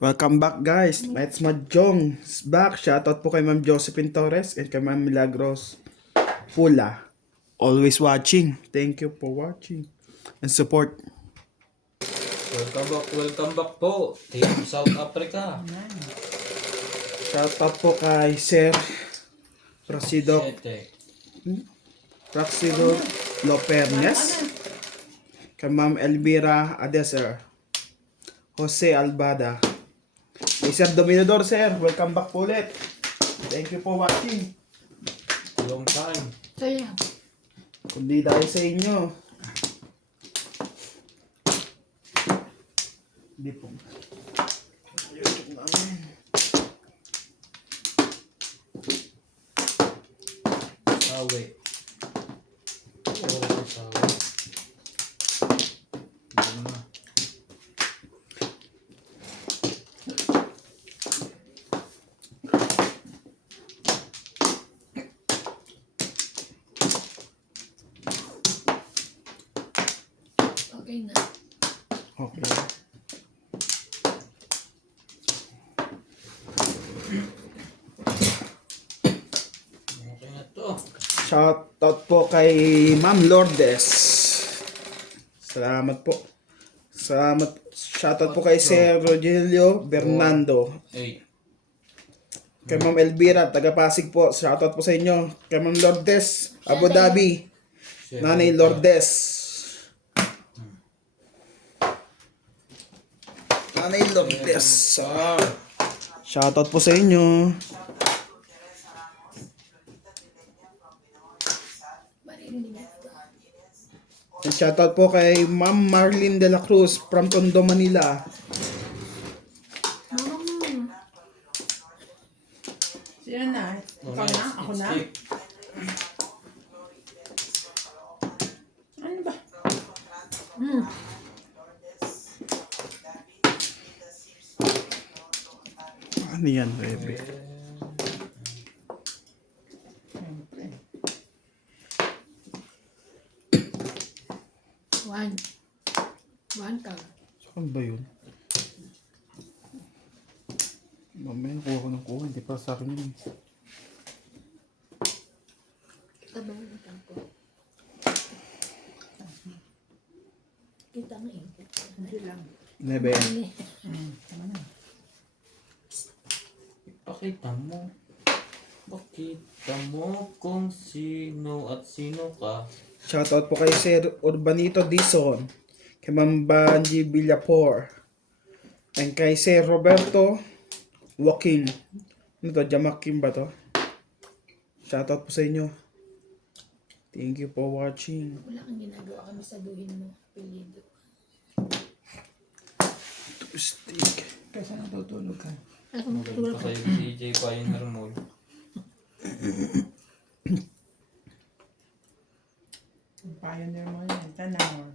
Welcome back guys. Let's Mahjong is back. Shoutout po kay Ma'am Josephine Torres and kay Ma'am Milagros Pula. Always watching. Thank you for watching and support. Welcome back po, Team South Africa. Shoutout po kay Sir Prasido Lopernes, kay Ma'am Elvira Adeser, Jose Albada, kay Sir Dominador. Sir, welcome back po ulit. Thank you for watching. Long time. Saya. Kundi dahil sa inyo. Hindi po. YouTube namin. Sawi. Oo, sawi. Hindi na. Okay na. Okay. Okay na to. Shoutout po kay Ma'am Lourdes. Salamat po. Salamat. Shoutout po kay Sir Rogelio Bernardo. Hey. Kay Ma'am Elvira, taga Pasig po. Shoutout po sa inyo. Kay Ma'am Lourdes, Abu Dhabi. Nanay Lourdes. Nanay Lourdes. Shoutout po sa inyo. Maririnig ito. And shoutout po kay Ma'am Marlene de la Cruz from Tondo, Manila. Mama mo. Sino na? Ikaw na? Ako na? Ano ba? Ano yan, baby? Siyempre. One. One ka. Saan ba yun? Mamaya nakuha ko ng kuha. Hindi pa sa akin yun. Tabang utang ko. Kita nga eh. Hindi lang. Nebe. Tama na. Ipakita mo. Pakita mo kung sino at sino ka. Shoutout po kay Sir Urbanito Dizon. Kay Ma'am Banji Villapor. And kay Sir Roberto Joaquin. Ano to? Jamakim ba to? Shoutout po sa inyo. Thank you for watching. Wala kang ginagawa kami saguhin mo. Pilido. Stick. Kasi natutulog ka. Ako Magaling matulog pa ko. kayo CJ Pioneer mo. Ang pioneer mo yan. Tanaw.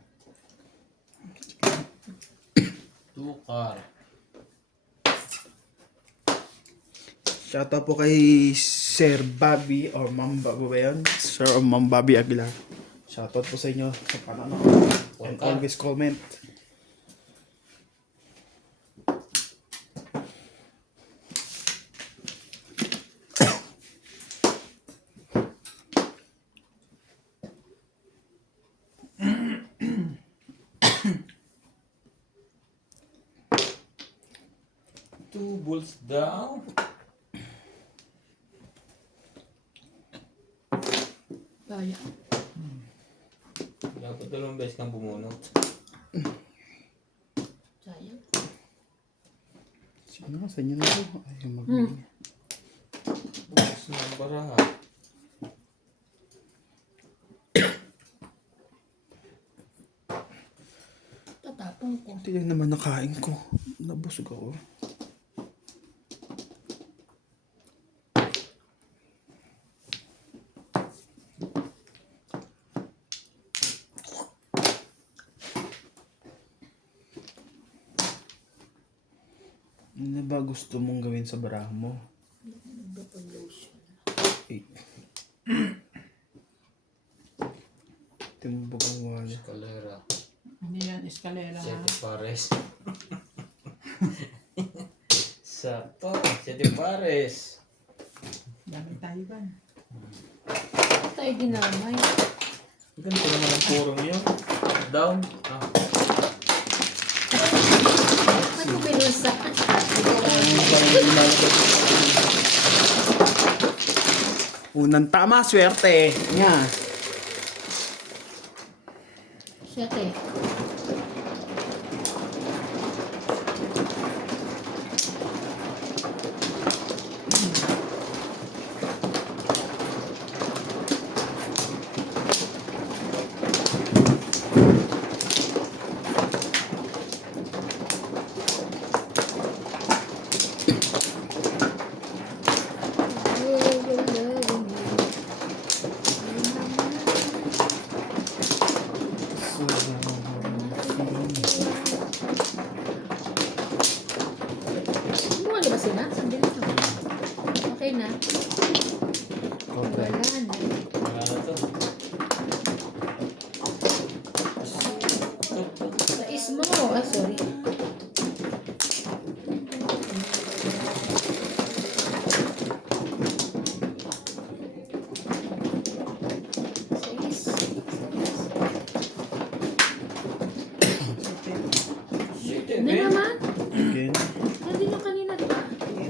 Tukar. Shoutout po kay Sir Bobby or Ma'am Bobby ba yun? Sir or Ma'am Bobby Aguilar. Shoutout po sa inyo sa pananood. And always comment. Two balls down. Kaya. Dapat 2 beses kang bumunot. Sayang. Sino ka? Sa inyo na po. Ayaw magbigay. Bukas na ang baraha. Tatapong ko. Hindi lang naman nakain ko. Nabusog ako. Ano ba gusto mong gawin sa baraha mo? Nagpa-lotion. Eh. Timbog ang wala. Escalera. Hindi yan eskalera ha. Sete pares. Sakto. Siete pares. Dami tayo ba? Tayo ginamay. Ganito naman ang purong yun. Down. Ah. Ba't mo pinusa? Unang tama, swerte. Nga. Siyete. Ano ba sila? Sandali na. Okay na. Wala na. Wala na to. Sa ismo. Ah, sorry. Shit, Ano eh. naman? Again. Hindi na kanina, di ba?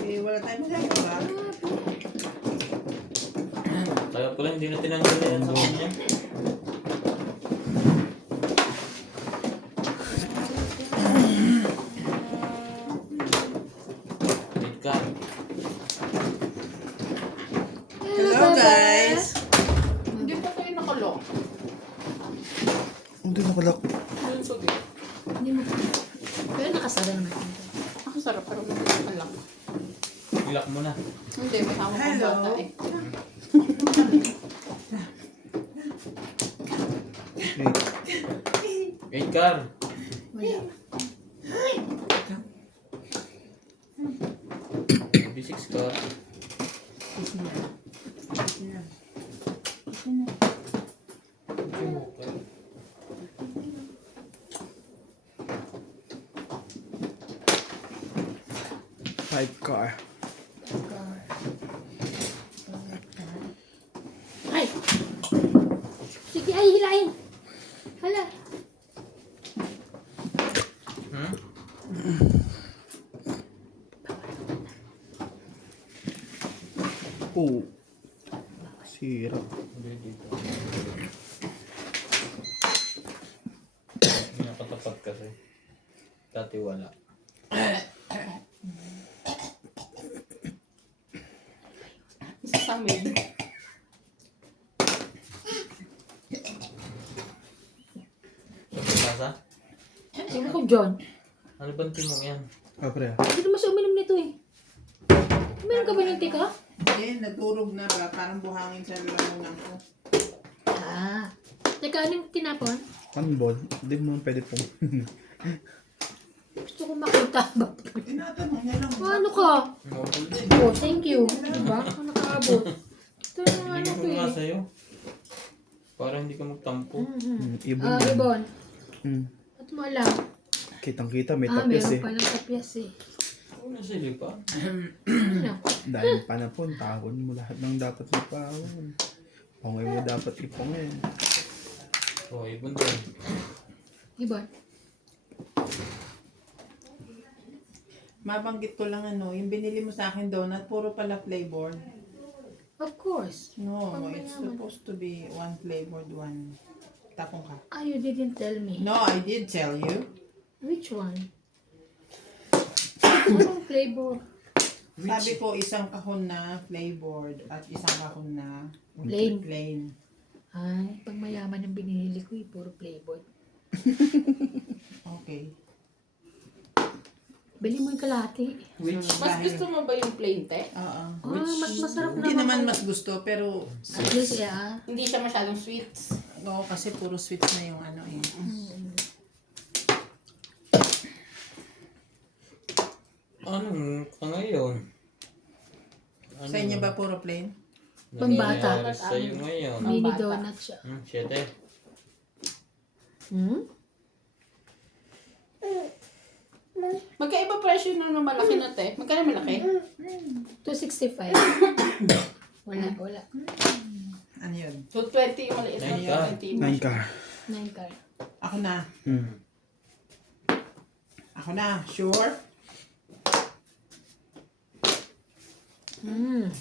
Eh, wala tayong magagawa. Kaya pala hindi na tinanggal yan sa kanya. Wait ka. Hello, guys! Hindi pa kayo nakalok. Hindi nakalak. Yun so di. Hindi mo. Pero nakasara naman. Ang sarap pero hindi nakalok. Ilak mo na. Hindi, may hawak ang Hello. bata eh. Wait ka. Wala. B6 ka. Okay. 5 car. Ay! Sige, ay, hilahin. Hala. Hmm? Oh. Sira. Hindi dito. Hindi nakatapat kasi. Dati wala. Isa sa amin. Sa pasa? Tingnan ko, John. Ano bang timong yan? Ah, pre. Hindi naman siya uminom nito eh. Meron ka ba ng tika? Hindi, naturog na ba? Parang buhangin sa lalamunan ko. Ah. Teka, anong tinapon? Kanbon. Hindi mo naman pwede pong. Gusto ko makita ba? Tinatanong niya lang. Ano ka? Mobile din. Oh, thank you. Diba? Ako nakaabot. Ito yung ano Hindi ko ko nga eh. sa'yo. Para hindi ka magtampo. Ibon Ah, yan. Ibon. Mm. At mo alam. Kitang-kita, may Ah, tapyas meron eh. palang tapyas eh. Ano sili pa? Ano? Dahil panapon, tahon mo lahat ng dapat ipahon. Pangay mo dapat ipangay. Oh, ibon din. Ibon. Mabanggit ko lang ano, yung binili mo sa akin donut, puro pala flavored. Of course. No, Pang it's mayaman. supposed to be one flavored one. Tapong ka. Ah, you didn't tell me. No, I did tell you. Which one? Anong flavor? Sabi ko isang kahon na flavored at isang kahon na Plain. plain. Ay, pang mayaman ang binili ko eh. Puro flavor. Okay. Bili mo yung kalahati. Which? Mas gusto mo ba yung plain te? Oo. Ah, mas masarap Hindi naman. naman mas gusto, pero At least, yeah. Hindi siya masyadong sweets. oo, kasi puro sweets na yung ano eh. Anong ka ngayon? Ano? Sa inyo ba puro plain? Pambata. Nangyayari sa'yo ngayon? Mini bata. donut siya. 7. Hmm? Magkaiba presyo na malaki na te. Magkano malaki? 265. Wala. Ano yun? 220 yung maliit. Nine ka. 20 9 car. 9 car. Ako na. Hmm. Ako na. Sure? Mm.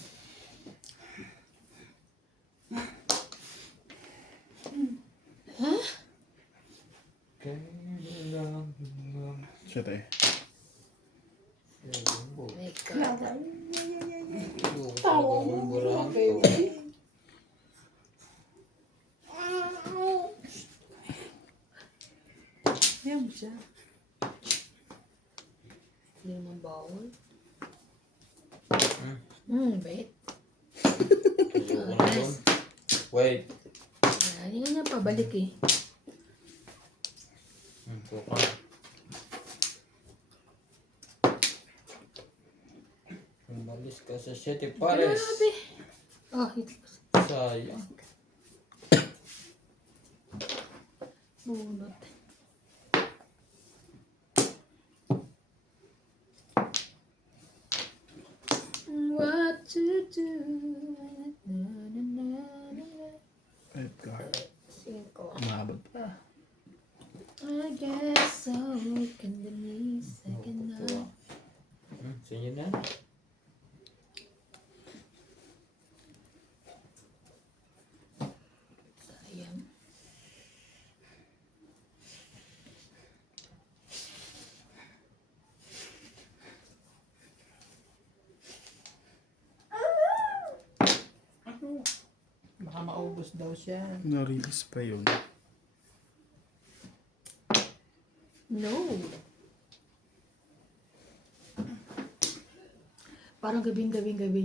Kailangan Shit eh. My God. Tawa mo, baby. Yan siya. Hindi naman bawal. Wait. Ayoko na doon. Wait. Hindi nga niya pabalik eh. Suka. Umalis ka sa City Pares. Grabe. Oh, ito. Sayang. Bunot. What to do? Na, na, na, na, na. 5 car. 5. Umabot pa. I guess I'll look in the knees second now. Sige na. Sayang. Baka maubos daw siya. Na-release pa yun. No. Parang gabi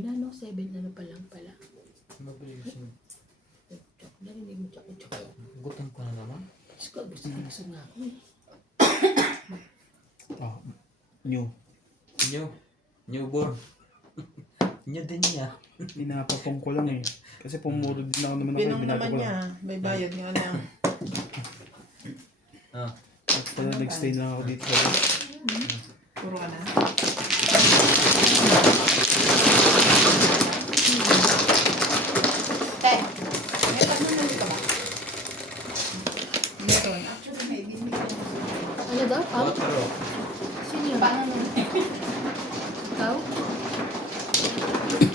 na, no? 7 ano pa lang pala. Mabilis yun. Chok na rin, hindi mo chok. Gutom ka na naman. Diyos ko, gusto na ako eh. Oh, new. Newborn. New din niya. Pinapapong ko lang eh. Kasi pumuro din ako naman ako. Pinong Binato naman ko niya. lang. May bayad nga lang. Ah. Pala nag-stay na ako dito. Puro ka na. Te, may pagmamali ka ba? Meron. Actually, may binigyan. Ano daw? Pao? Quattro. Sino yun? Paano nun? Pao?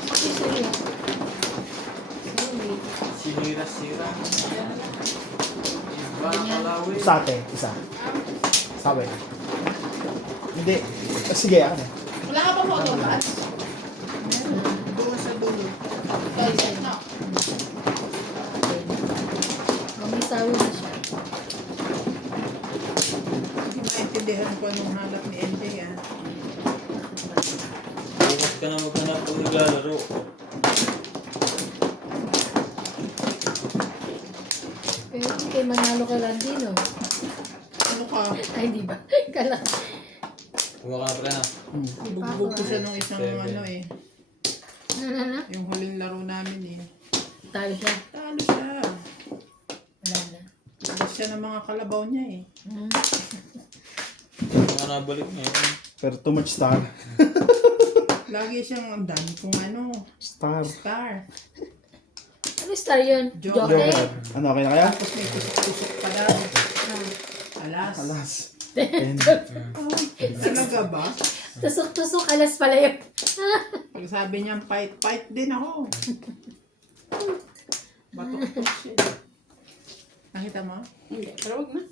Okay, sorry. Sorry. Sinira-sira. Iba Malawi. Sa ate, isa. Sabi. Hindi. Sige, ako na. Wala ka pa photo pads? Doon sa dulo. Guys, no. Oh, may sawi na siya. Hindi maintindihan ko anong hanap ni NJ ah. Bukas ka na maghanap kung naglalaro. Pero hindi kayo manalo kay Randy, no? Ano ka? Ay, di ba? Kala. Kuha ka na pre na. Bugbog ko siya nung isang Seven. ano eh. Na. Yung huling laro namin eh. Talo siya. Talo siya. Wala na. Tapos siya ng mga kalabaw niya eh. Mga nabalik niya yun. Pero too much star. Lagi siyang ang dami kung ano. Star. Star. Ano star yun? Joker. Joker? Joker. Ano, okay na kaya? Tapos may tusok-tusok pa daw. Alas. Alas. 10. Talaga ba? Tusok-tusok, alas pala yun. Pag sabi niya fight, fight din ako. Batok-tok siya. Nakita mo? Hindi, pero wag na.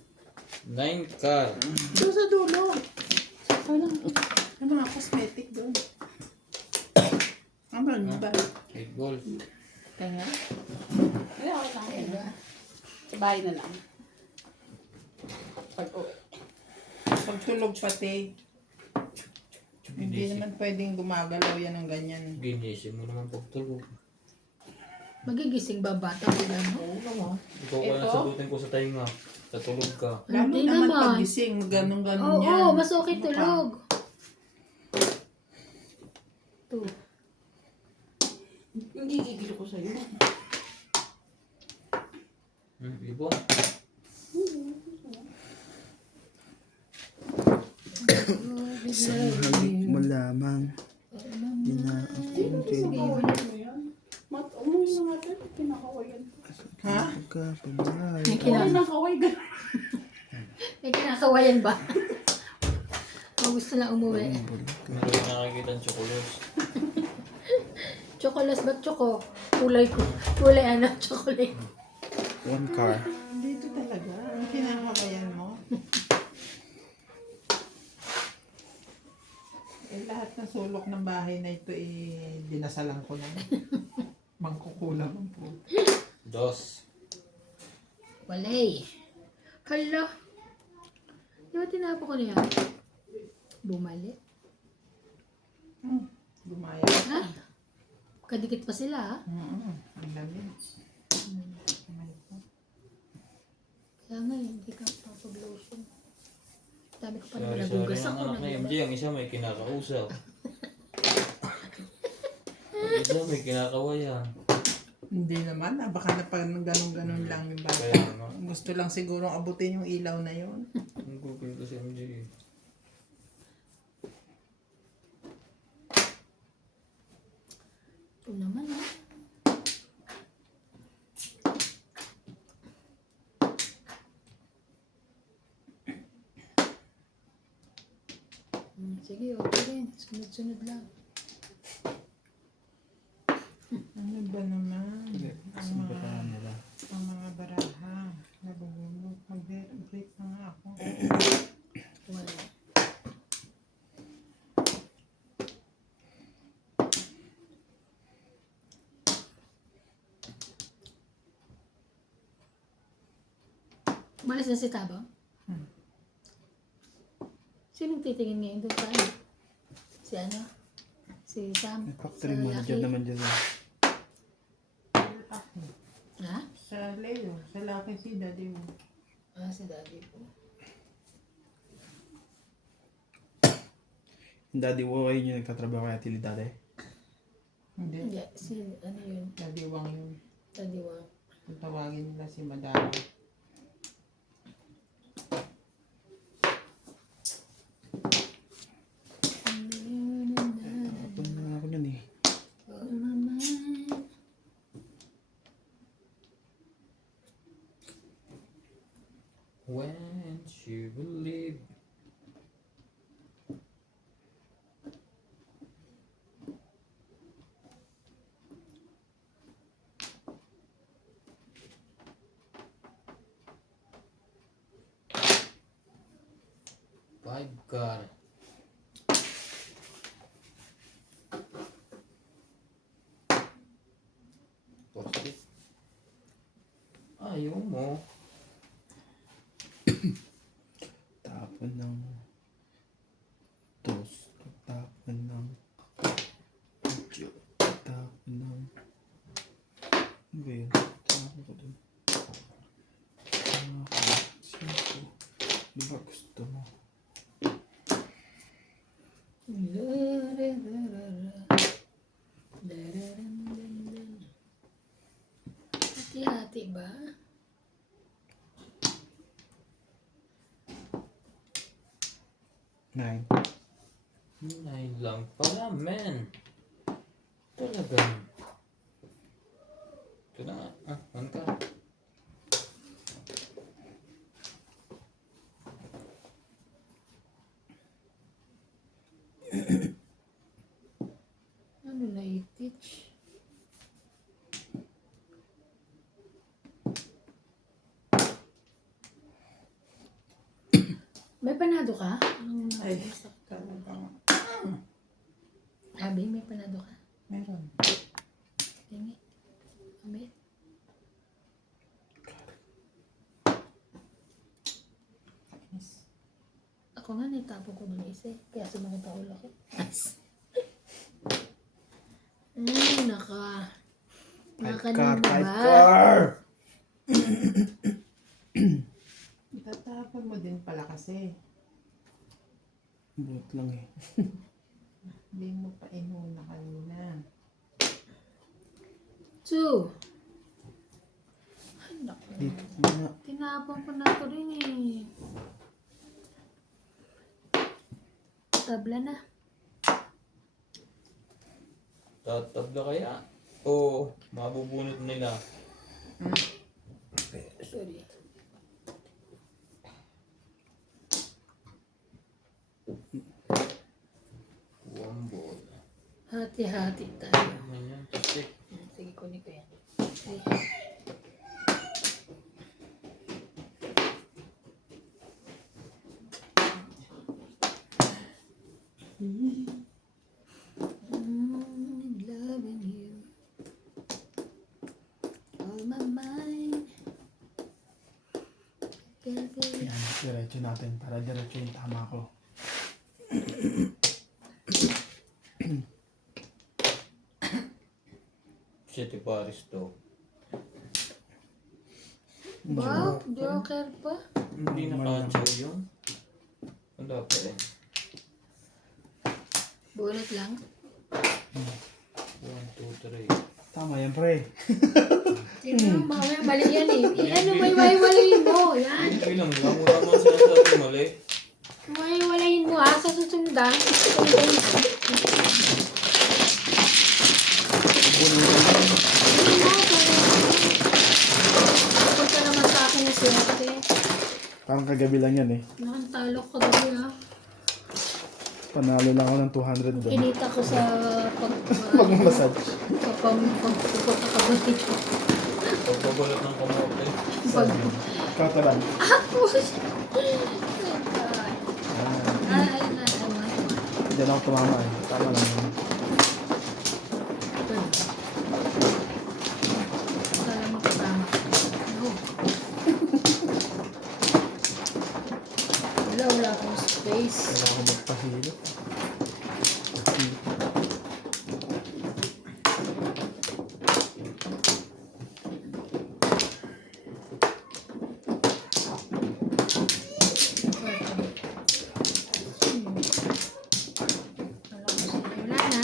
9 car. Doon sa dulo. Yung mga cosmetic doon. Ano ba? 8 balls. Kaya? Hindi, okay lang. Sa bahay na lang. Pag-uwi. Pagtulog pati. Hindi naman pwedeng gumagalaw yan ng ganyan. Ginising mo naman pagtulog. Magigising ba bata ko lang? Oo naman. Ikaw ka Ito? nasagutin ko sa tainga. Natulog ka. Lalo Hindi naman naman. pagising, ganun-ganun Oo, yan. mas okay Ano pa? tulog. Ito. Hindi gigil ko sa'yo. Ibon. Isang halik mo lamang. Inaakong Pinakawayan mo yan. Umuwi na natin. Pinakawayan. Ha? kapamay. May, Kaway ng kaway. may kinakawayan ba? O gusto na umuwi? Meron yung nakakita ng chocolate. Chocolate ba't choco? Kulay ano? Chocolate. One car. Dito talaga. Ang kinakabayan mo. Lahat ng sulok ng bahay na ito dinasalan ko na. Mangkukulam ang po. Dos. Walay. Hala. Di ba tinapo ko niya? Bumalik. Gumaya. Ha? Kadikit pa sila ha? Ang lamig. Kaya nga hindi ka papag-lotion. Dami ko pa naman Sorry nagugas ng ako. anak na MJ. Ang isa may kinakausap. Ang isa may kinakawayan. Hindi naman. Baka na pag ganun-ganun lang yung bata. Kaya ano. Gusto lang siguro abutin yung ilaw na yon. Ang Google ko si MJ. Ito naman ha. Sige, okay rin. Sunod-sunod lang. Ano ba naman? Kasi baka nila. Ang mga baraha. Nabubulog. Mag-break na nga ako. Wala. Umalis na si Tabo? Sinong titingin ngayon doon sa ano? Si ano? Si Sam? May factory Sa manager laki? naman dyan. Ako. Ha? Sa Leo. Sa laki si daddy mo. Ah, si Daddy po. Yung daddy mo kayo yung nagtatrabaho kaya tili daddy. Hindi. Hindi, si ano yun? Daddy Wang yun. Daddy Wang. Kung tawagin nila si Madama. Kapag na ako yan eh. Oh, mama. When she believe. Five car. Post-it. Ayaw mo. Tapon ng dos. Tapon ng video. Tapon ng ano ba yun? Tapon ko dun. Sino? Di ba gusto mo? Hati-hati ba? Nine. Nine lang pala, men. Talagang. Ito na nga. Ah, one ka. Ano na i-teach? May panado ka? Ay, talagang. Abi, may panado ka? Meron. Tingi. Abi. Yes. Ako nga, nitapo ko dun isa eh. Kaya sumakit ang ulo ko. Naka. Five car, Nakanin mo five ba? car! Itatapon mo din pala kasi. Buot lang eh. Hindi mo pa inuna kanina. 2. Ay, naku. Dito na. Tinapon ko na ito rin eh. Tabla na. Tatabla kaya? Oo, mabubunot nila. Sorry. Wambol. Hati-hati tayo. Ganyan, tasik. Sige, kunin ko yan. Ay. Loving you. All my mind. Baby. Yan, diretso natin para diretso yung tama ko. City Paris to. Wow, joker pa. Hindi nakachaw yun. Wala pa rin. Bunot lang. 1, 2, 3. Tama yan, pre. Tingnan mo, mamaya mali yan eh. Ano, may walayin mo. Yan. Okay lang, wala mo naman sinasabi mali. May walayin mo ha, sa susunod ha. Punta naman sa akin na swerte. Parang kagabi lang yan eh. Nakantalo ko gabi ha. Panalo lang ako ng 200 doon. Kinita ko sa Pag-massage. pagpupunta ka ba dito. Pagbabalot ng kamote. Pag... Katalan. Ako! Ah, Ayun na, ayun. Diyan ako tumama eh. Tama lang yun. Ito na. Sana makatama. No. Wala akong space. Kailangan ko magpahilip. Wala na.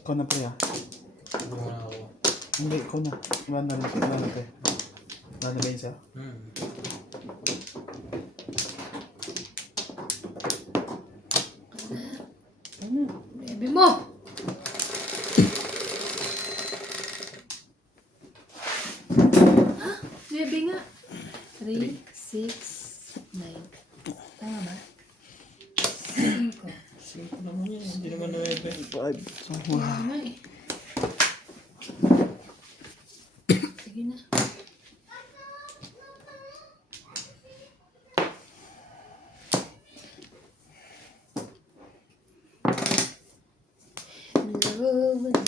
Ikaw na pre ah. Wala ako. Hindi, ikaw na. Wala na rin siya. Wala na pre. Wala na ba yun siya? Baby mo! Ha? Baby nga. 3, 6, 9. Tama ba? 5. Simple naman yan. Hindi naman na-ebe. 5. So, Tama eh. Sige na.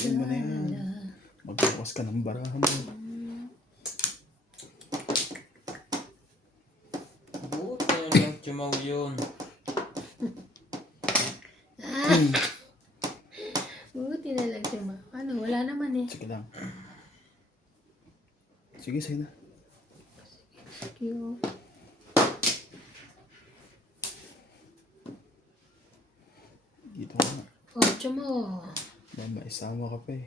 Yun mo na yan. Magbukas ka ng barahan mo. Buot na yan yung timaw yun. Buti na lang siya ma. Ano, wala naman eh. Sige lang. Sige, sige na. Cute. Dito ka na. Ocho mo. Mama, isama ka pa eh.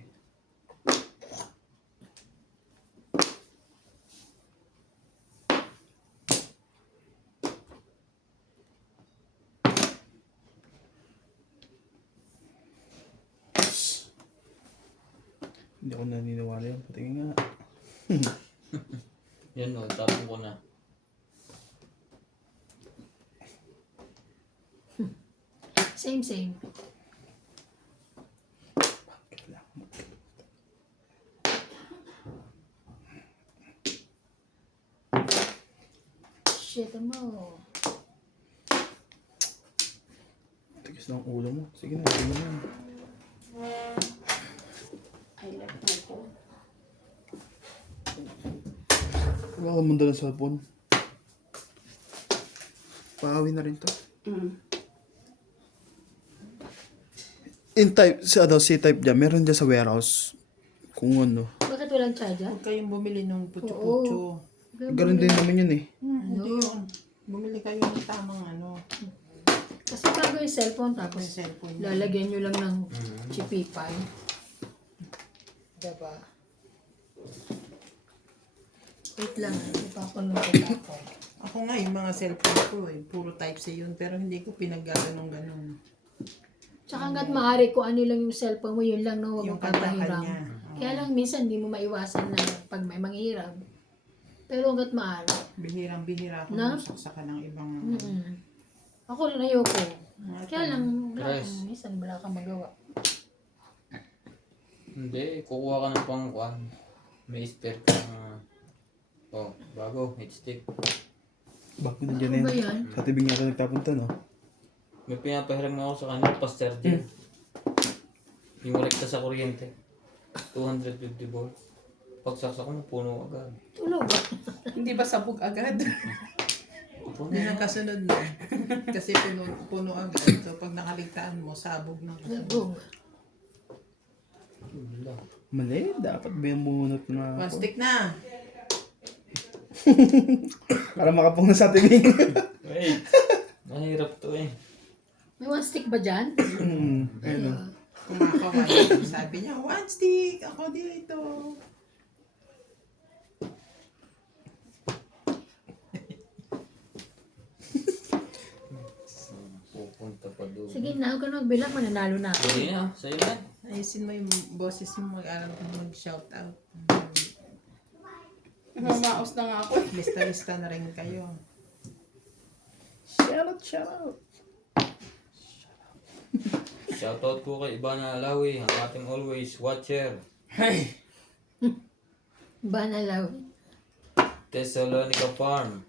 Hindi ako naniniwala yan. Patingin nga. Yan o, tapon ko na. Same. Shit mo. Tigas ng ulo mo. Sige na, sige na. I left my phone. Wala ka mong dalang cellphone. Paawi na rin to. In type, si type dyan, meron dyan sa warehouse. Kung ano. Bakit walang charger? Huwag kayong bumili ng putyo-putyo. Ganun din naman yun eh. Hindi yun. Bumili kayo ng tamang ano. Kasi bago yung cellphone Tapos tapos cellphone. lalagyan nyo lang ng chipipay. Diba? Wait lang, ipapunod ko ako. Ako nga, yung mga cellphone ko puro Type-C yun, pero hindi ko pinaggaganong-ganon. Tsaka hanggat maaari kung ano lang yung cellphone mo, yun lang no, huwag Yung mong kantahan papahiram. niya. Kaya lang minsan hindi mo maiwasan na pag may manghiram. Pero hanggat maaari. Bihirang-bihira ako Na? sa ng ibang... Ako rin ayoko. mga Kaya lang, wala Guys. kang, minsan wala kang magawa. Hindi, kukuha ka ng pangkuhan. May spare ka na... Oh, bago, headstick. Bakit nandiyan Ano na ba yan? yan? Sa tibing nga ito nagtapunta, no? May pinapahiram ako sa kanya, Pastor Jim. Yung rekta sa kuryente. 250 volts. Pagsaksak mo, puno agad. Tulog. Hindi ba sabog agad? Puno. Yun ang kasunod na. Kasi puno agad. So, pag nakaligtaan mo, sabog ng kasunod. Gagong. Wala. Mali, dapat bimunot na One ako. stick na. Para makapong sa tibing. Wait! Mahirap to eh. May one stick ba dyan? Ayun, no? Kumakawan. Sabi niya, one stick. Ako dito. Pupunta pa doon. Sige na, huwag ka na magbilang, mananalo na ako. Sige na, sa'yo na. Ayusin mo yung boses mo, mag-aral ka mag-shout out. Mamaos na nga ako. Lista-lista na rin kayo. Shout out, shout out. Shoutout po kay Ibana Alawi, ang ating always watcher. Banalaw. Thessalonica Farm.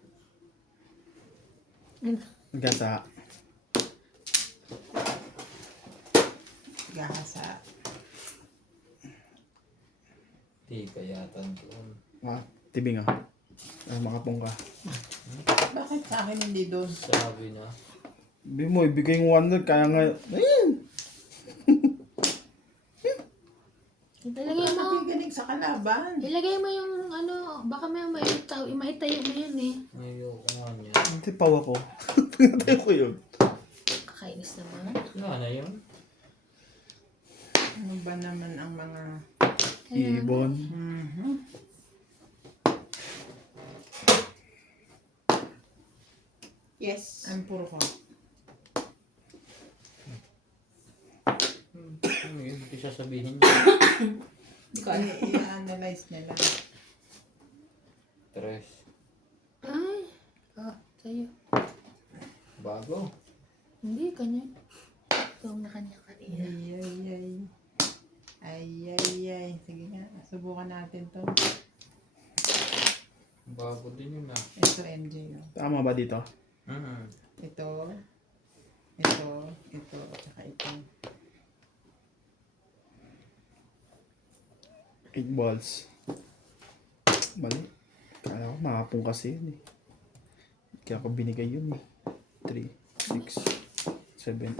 Gasa. Gahasa. Di kaya doon. Ah, tibing ah. Makapong ka. Bakit sa akin hindi doon? Sabi na. Sabi mo, ibigay yung 100, kaya nga, ayun. Ilagay mo. Nakikinig sa kalaban. Ilagay mo yung ano, baka may maitayo mo yun eh. Ayoko nga niya. Hindi, pawa ko. Pinatay ko yun. Kakainis naman. Wala na yun. Ano ba naman ang mga... Ibon. Yes. Ang puro ko. Ano yun? Hindi siya sabihin niya. Hindi ko alam. I-analyze nila. Tres. Ay. Sa'yo. Bago. Hindi, kanya. Ito na kanya kanina. Ay. Sige nga, subukan natin to. Bago din yun ah. Ito, MJ. Oh. Tama ba dito? Ito, tsaka ito. 8 balls. Mali. Kala ko makapong kasi yun eh. Kaya ko binigay yun eh. 3, 6, 7.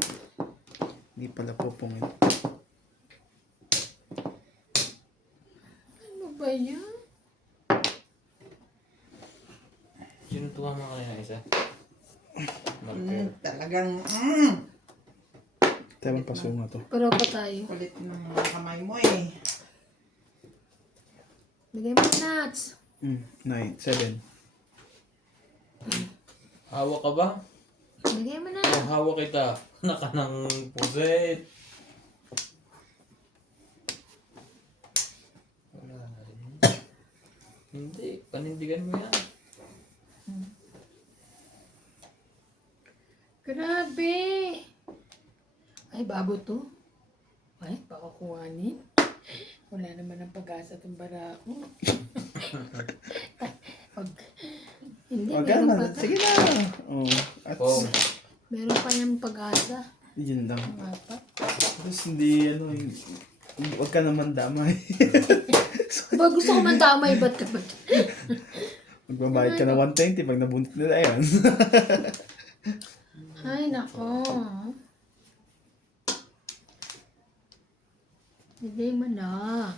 Hindi pala popongin. Ano ba yan? Sino tuwa mo kanina isa? Talagang, Tayo paso nga to. Pero pa tayo. kulit ng kamay mo eh. Bigay mo nuts. 9, 7. Hawak ka ba? Bigay mo na. Oh, hawak kita. Naka ng puset. Wala na rin. Hindi, panindigan mo yan. Grabe. Ay, bago to. Ay, pakakuhanin. Wala naman ang pag-asa itong barako. Hindi, Wag meron pa na. Sige na. Oh. At Oh, meron pa yung pag-asa. yun lang. Ang apat. Tapos hindi, huwag ka naman damay. Ba, gusto ko man damay, ba't ka ba? Magbabayad ka na 120 pag nabunot nila yan. Ay, nako. Bigay mo na.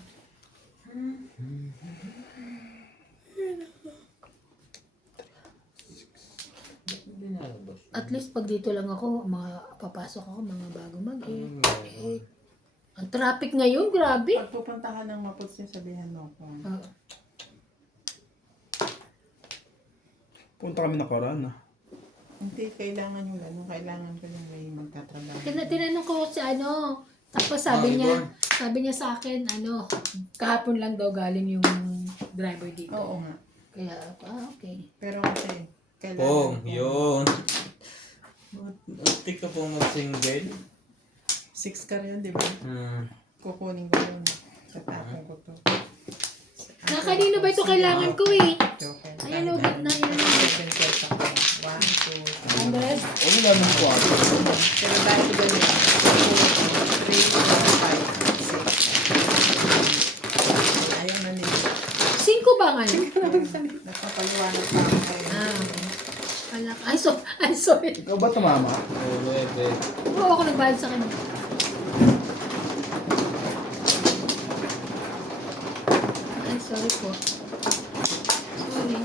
hindi nalabas. At least pag dito lang ako, mga papasok ako, mga bago mag-8. Ang traffic ngayon, grabe. Pag pupunta ka ng Maputs niya, sabihan mo ako. Oo. Punta kami na Corona. Hindi, kailangan yung ano, kailangan ko yung may magtatrabaho. Tinanong ko si ano, tapos sabi niya sa akin, kahapon lang daw galing yung driver dito. Oo nga. Kaya, okay. Pero kasi, kailangan Pong, ko. yun. Muntik ka pong mag-single. 6 ka rin, di ba? Kukunin ko yun. Tatapon ko to. Na kanino ba ito kailangan ko eh? Okay. Ayan o, na yan. 1, 2, Andres? O, wala nang kwarto. Pero dahil ko ganyan, 2, 3, 4, 5, 6. Ayaw na nila. 5 ba nga yun? Napapaliwanag pa ako kayo. Ay, sorry. Ikaw ba tumama? Oo, bebe. Oo, ako nagbayad sa kanya. Ay, sorry po. Sorry.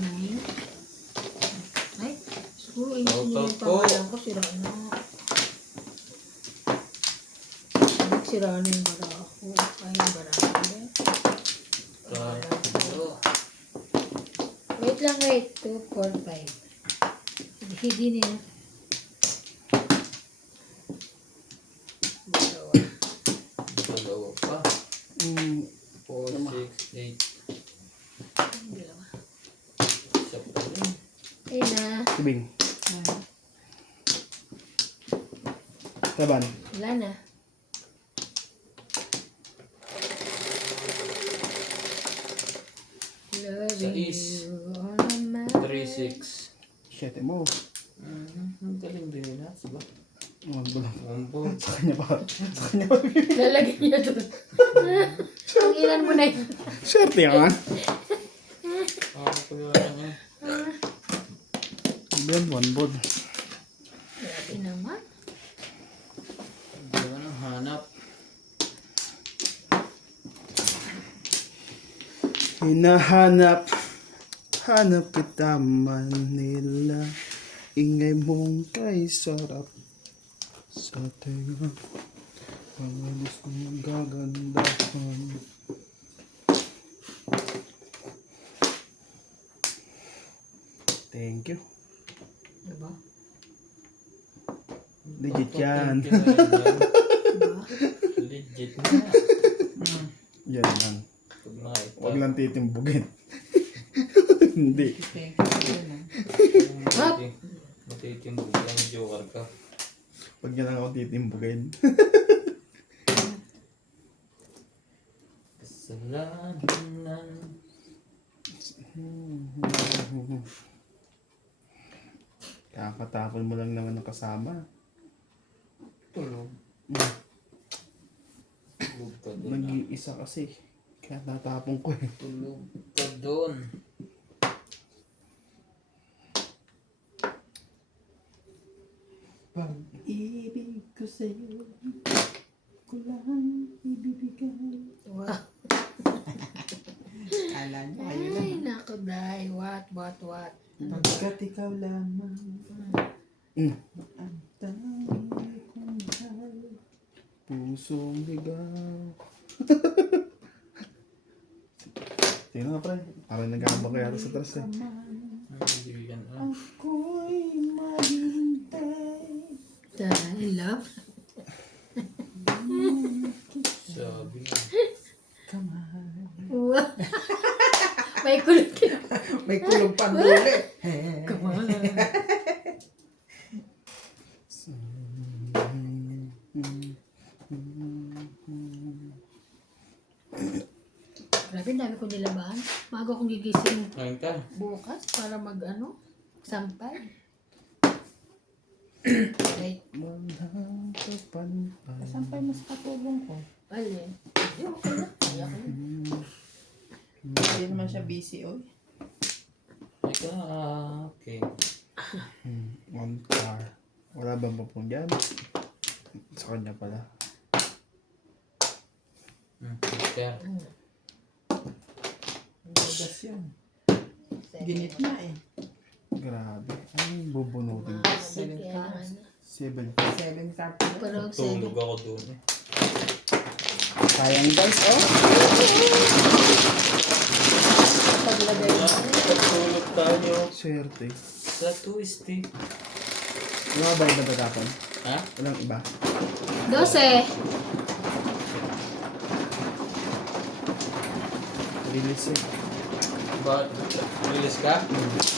Nine. Ay, siguro ayusin niyo yung pangalan ko. Sira na. Sira na yung bara ko. Ay, yung bara ko. Wait lang, wait. 2, 4, 5. Hindi na yun. Dalawa pa. 4, 6, 8. Isa pa rin. Ayun na. Tibing. Taban. Wala na. Loving Sais. you all my 3, 6. 7 mo. Ang galing din nila, diba? Mambo. Sa kanya pa. Sa kanya pa. lalagyan niya doon. Ang ilan mo na yun. Swerte yan. Ako ko yun. Then, one board. Grabe naman. Hindi ko nang hanap. Hinahanap, hanap kita Manila. Ingay mong kay sarap sa tenga. Pangalis kong gagandahan. Thank you. Diba? Legit yan. Diba? Legit na. Yan lang. Pag nakita. Huwag lang titimbugin. Hindi. Thank you. Hop. Matitindog ka ng joker ka. Huwag niya lang ako titimbugin. Kasalanan. Kakatapon mo lang naman ng kasama. Tulog. Tulog ka doon. Nag-iisa kasi. Kaya natapon ko eh. Tulog ka doon. Pag-ibig ko sa'yo, ko lang ibibigay. Wow. Kala nyo, ayun Ay, lang. naku, day. What? Pagkat ikaw lamang, ang tanging kong mahal. Pusong ligaw. Tingnan nga pre. Parang nag-aamba kaya ito sa tres eh. Hindi yan. Ako'y maghintay. I love. Sabi nga. Kamahal. Wow. May kulot. May kulong panduli. Grabe, dami ko nilabahan. Maga akong gigising Ngayon ka. bukas para sampay. Right. Sampay mo sa katulong ko. Alin? Hindi, okay na. Kaya ko na. Hindi naman siya busy, oy. Ika, okay. One car. Wala bang papong dyan? Sa kanya pala. Ika. Ang gagas yun. Ginit na eh. Grabe. Ay, bubunutin. Seven Kaya cars. ano. 7. 7 car pa. Pero Tulog ako doon eh. Sayang guys, oh. paglagay mo. Tulog tayo Swerte. sa twisty. Mga bayad na ba dapat? Ha? Walang iba. 12. Release eh. Bakit? Release ka?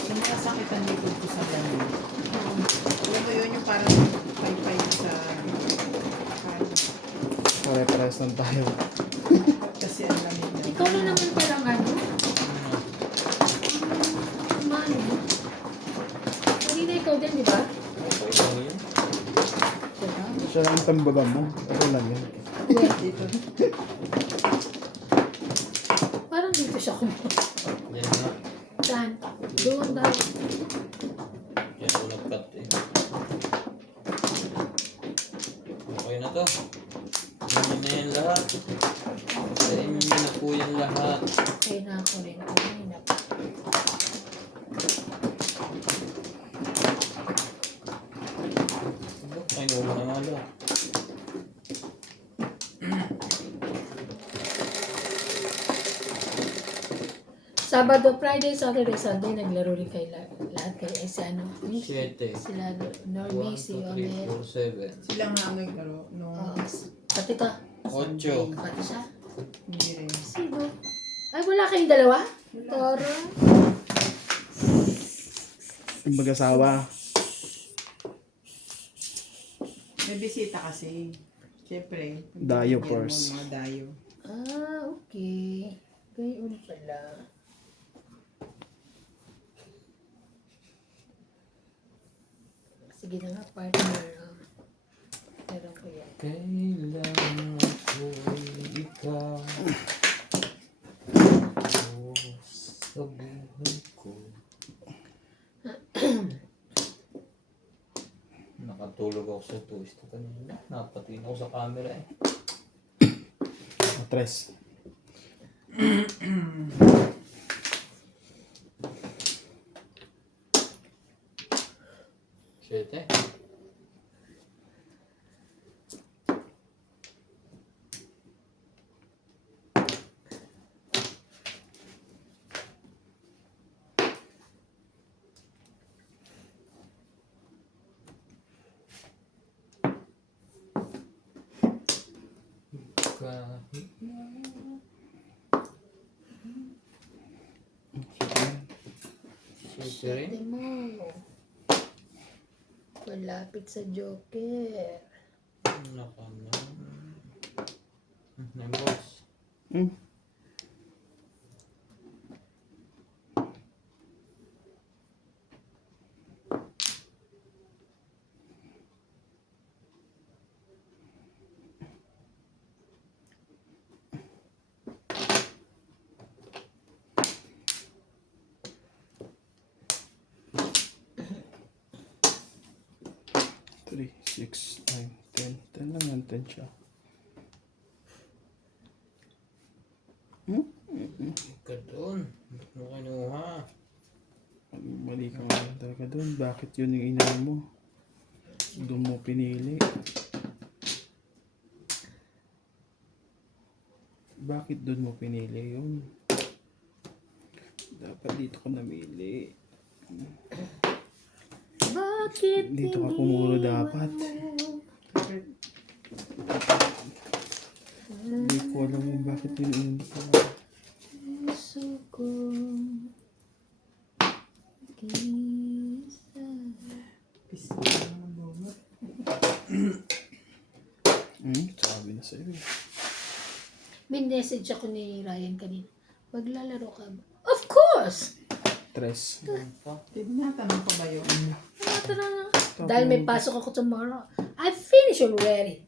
Sumasakit ang likod ko sa lamig. Alam mo yun yung parang pay-pay sa... Parang, Pare-pares lang tayo. kasi ang lamig na. Ikaw na naman palang ano. Mano. Kanina ikaw din, di ba? Okay lang yun. Diba? Siya lang ang tambagan mo. Ako lang yan. Wait, Dito. parang dito siya kumuha. Yan na. Saan? Doon daw. Yan ako nag-cut eh. Okay na to. Yan na yan lahat. Sa inyo na po yan lahat. Okay na ako rin. Okay na. Ay, nawa na nga lahat. Sabado, Friday, Saturday, Sunday, naglaro rin kayo lahat kayo. Eh, si ano? 7. Sila, 1, Norby, si 2, 3, Omer. 4, 7. Sila nga ang naglaro nung Pati ka. 8. Pati siya. hindi rin. Sino? Ay, wala kayong dalawa? Toro. Yung mag-asawa. May bisita kasi. Siyempre. Dayo, pagbibigyan mo course. Mga dayo. Ah, okay. Gayun pala. Sige na nga, partner. Meron ko yan. Kailangan ko'y ikaw sa buhay ko. Nakatulog ako sa twist kanina. Napatingin ako sa camera eh. Matres. Siyete. Kahit Siyete rin. Ate mo. Malapit sa Joker. Naka na. May boss. Hmm. Three, 6, 9, 10. 10 lang yan, 10 siya. Ka doon. Ba't mo kinuha? Mali ka nga talaga doon. Bakit yun yung ina mo? Doon mo pinili. Bakit doon mo pinili yun? Dapat dito ka namili. Bakit Dito ka pumuro dapat. Hindi ko alam yung bakit yun hindi ko. Puso ko kisa. Pisita ng bunot. Sabi na sa'yo eh. May message ako ni Ryan kanina. Maglalaro ka ba? Of course! Tres. Tinatanong ko ba yun? Tara na. Dahil may pasok ako tomorrow. I finish already.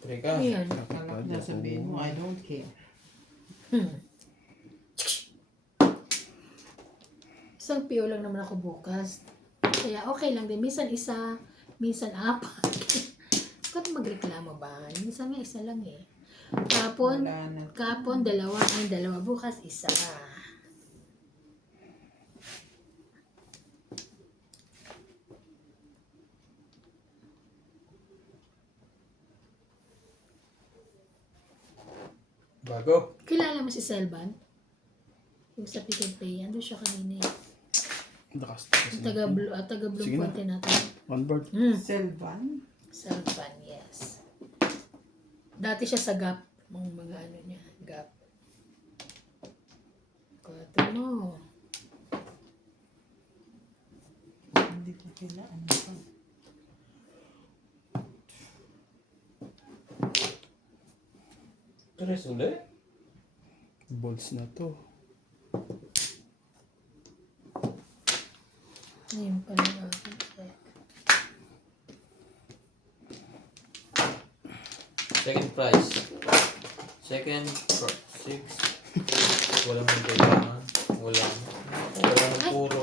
Try ka. Ayan. Alam niya sabihin mo, I don't care. Isang PO lang naman ako bukas. Kaya okay lang din. Minsan isa, minsan apat. Huwag magreklamo ba? Minsan nga isa lang eh. Kapon, Wala na. kapon, dalawa. Ay, dalawa. Bukas, isa. Go. Kilala mo si Selvan? Yung sa Pick and Pay. Ando siya kanina eh. Yung taga Blue Sige na. Fonte natin. One bird. Selvan? Selvan, yes. Dati siya sa Gap. Mga ano niya, Gap. Kwato mo. Hindi ko kilala. Ano pa? Tres ulit. Balls na to. Ayun pala natin. Second prize. Second six. Walang magkailangan. Walang puro.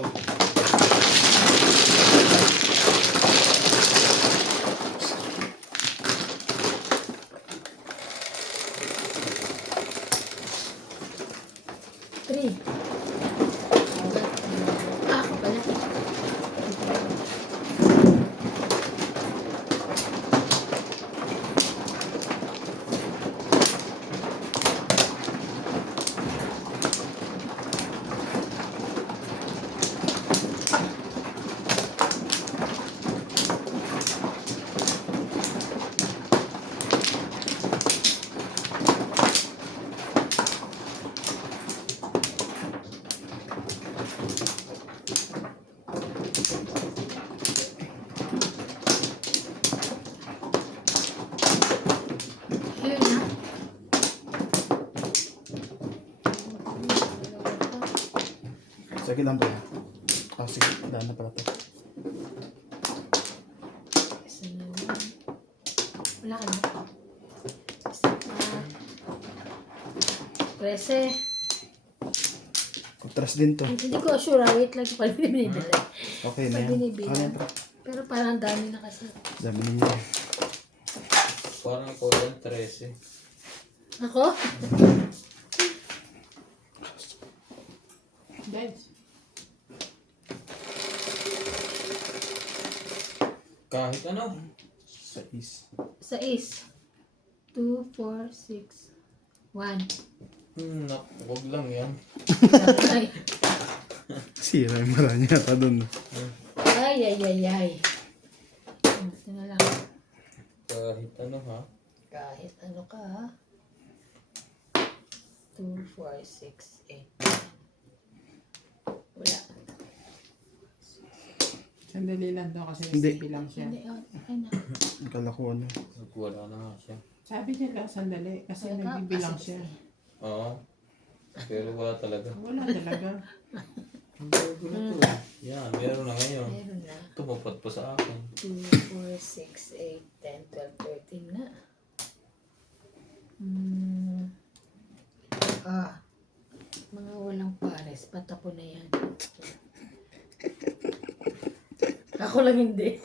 Three. Ako pala. Ayun na. Second number na. Ah, sige. Daan na pala to. Isa na lang. Wala ka na. Isa pa. 13. Contrast din to. Hindi ko sure. Wait lang. Pag binibili. Okay na Pag yan. binibili. Ano yan? Pero parang dami na kasi. Dami ninyo. Parang ikaw yan, 13. Ako? Guys. Kahit ano. Sa is. Sa Ace. 2, 4, 6, 1. Wag lang yan. Ay. Sira yung mara niya. Ata dun. Ay. Ito na lang. Kahit ano ha. Kahit ano ka ha. 2, 4, 6, 8. Wala. Sandali lang daw kasi Hindi. bilang siya. Hindi, okay na. Akala ko ano. Wala na nga siya. Sabi niya lang sandali kasi Wala, nagbibilang kasi- siya. Oo. Pero wala talaga. Wala talaga. Ang bago na to. Yan, meron na ngayon. Meron na. Tumapat pa sa akin. 2, 4, 6, 8, 10, 12, 13 na. Mga walang pares. Patapon na yan. Ako lang hindi.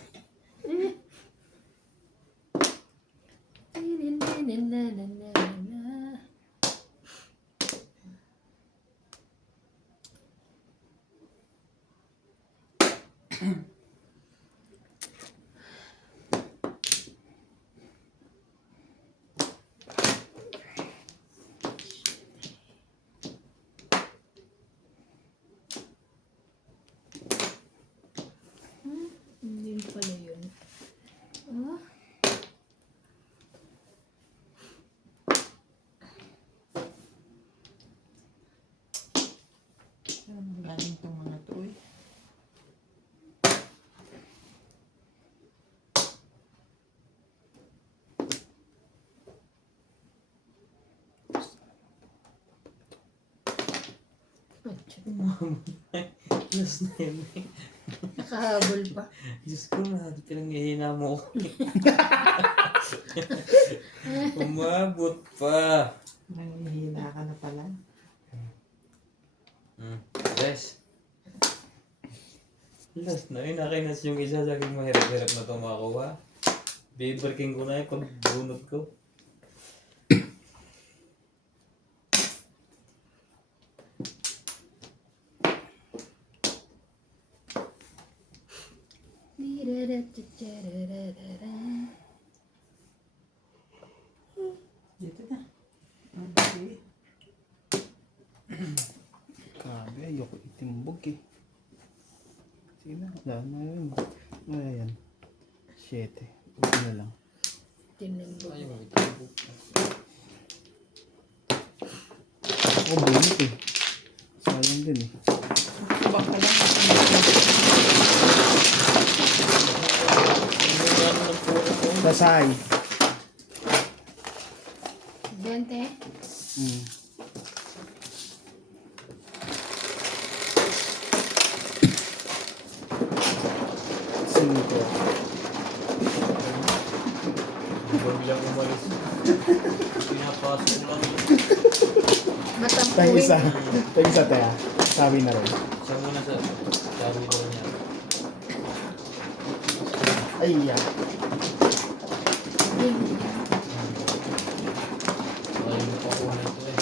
Hindi pala yun. Ah? Saan ang galing itong mga to eh? Last na yun eh. Nakahabol pa. Diyos ko na, pinanghihina mo ako. Umabot pa. Nangihina ka na pala. Yes. Last na yun, nakinas yung isa sa aking mahirap-hirap na tumakuha. Bibarking ko na yung pagbunot ko. Dito na. Okay. Wala na yun. Ayan. 7. Ito na lang. Tinimbo. Ayaw, ito yung bukas. Oh, bunot eh. Sayang din eh. Baka lang. Ano yan ng puro ko? Sasay. 20. Mm. Cinco. Biglang umalis. Pinapasok lang. Tayo Matampuin. isa. Tayo isa tayo. Sabi na rin. Siya muna sa sabi daw niya. Ay, yeah. Ayaw mo pa kuha nito eh.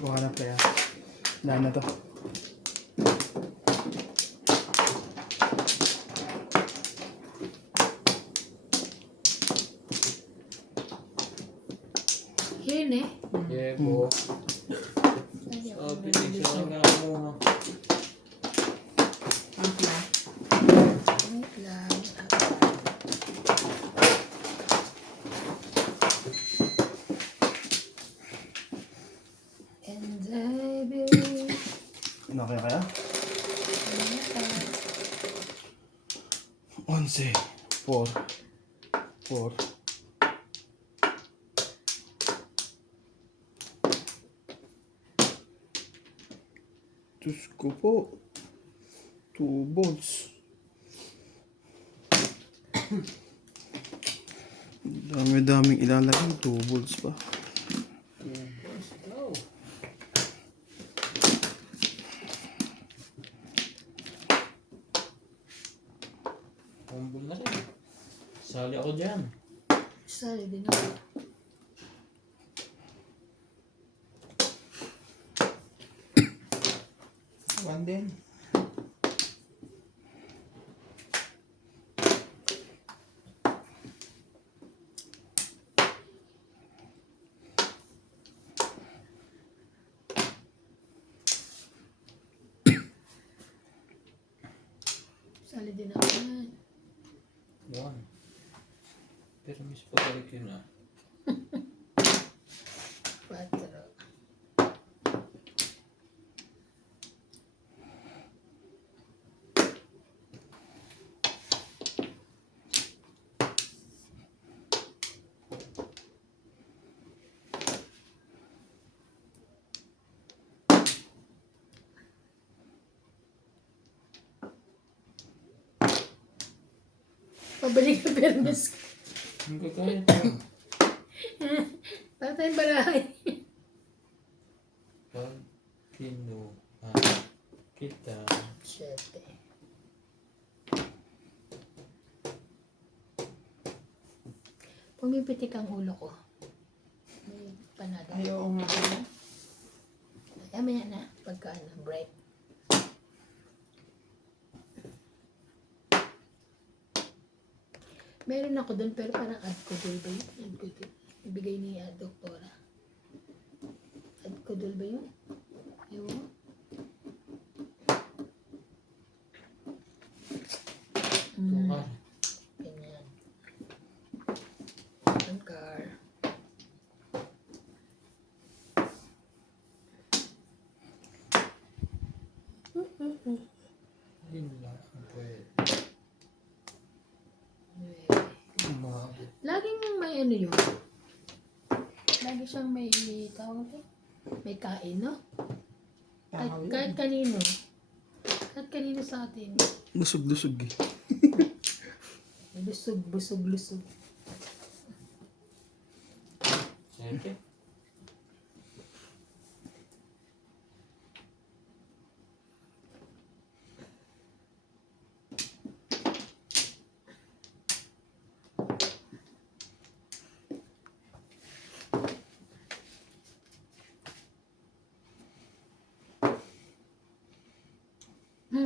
Buka na tayo. Daan na to. Yun eh. Yebo. Ayaw Sabi ko ni na siya dito. nga mo ha. Wait lang. And I believe Ano kaya? 11. 4. 4. Diyos ko po. 2 volts. Dami-daming ilalagay. 2 volts pa. Go. Humble na rin. Sali ako dyan. Sorry din ako. One din. Sali din ako yan. One. Pero miss pa balik yun ah. 4. Pabalik ka permis. Hindi kaya ito. Para tayong barahay. Pag kinuha kita. 7. Pumipitik ang ulo ko. May panado. Ayaw nga pala. Mamaya na. Pagka break. Meron ako doon pero parang Adcodol ba yun? Adcodol. Ibigay ni doktora. Adcodol ba yun? Ewan. Tukar. Ganyan. Angkar. Yun lang ang pwede. Umabot. Laging may ano yun. Lagi siyang may tawag ito. May kain, no? Kahit kanino. Kahit kanino sa atin. Lusog-lusog eh. Lusog, busog, lusog. Siyempre.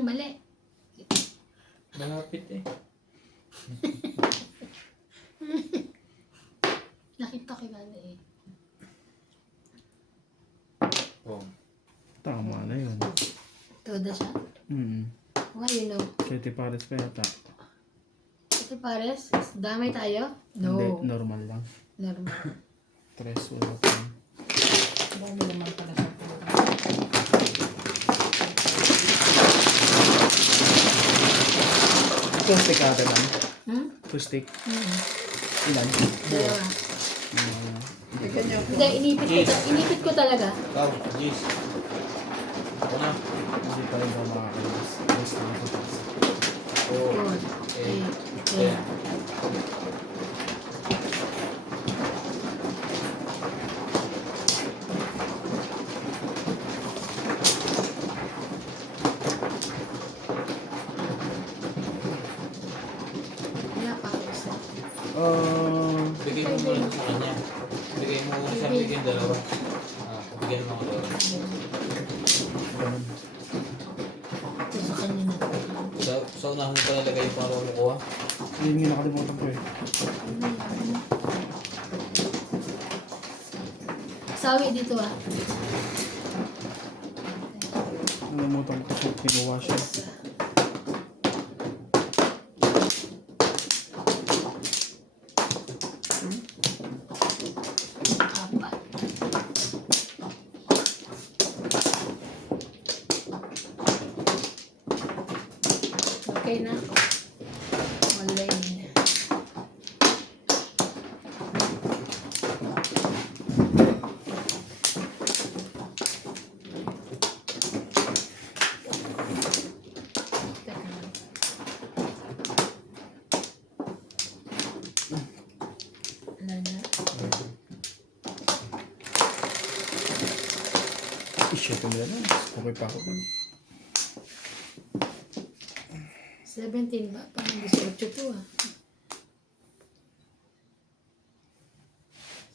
Mali. Malapit eh. Nakita ko nga na eh. Oh. Tama na yun. Toda siya. Ngayon, no. Katy Paris pa yata. Ate Pares, damay tayo? No. Hindi, normal lang. Normal. Tres, wala pa. Dami naman pala sa puro. Two stick ata lang. Hmm? 2 stick. Hmm. Ilan? Dalawa. Eh, kanya po. Hindi, inipit ko talaga. Ikaw, Jis. Ako na. Hindi pa rin ako makakainis. Basta ako. 4, 4, 8, 8, 10. 10. Wala pa ako isa. Bigay mo muna sa kanya. Bigay mo isa, bigay yung dalawa. Bigyan mo ako dalawa. Ganun. Ito sa kanya na. Sa unahan mo pa nalagay yung pangalawa mo kuha. Yun yung nakalimutan ko eh. Sawi dito ah. Nakalimutan ko kasi kinuha siya. Apat. Okay na. Wala yun. Teka lang. Wala na. Isyo nila na. Okay pa ako dun. 17 ba? Parang 18 to ah.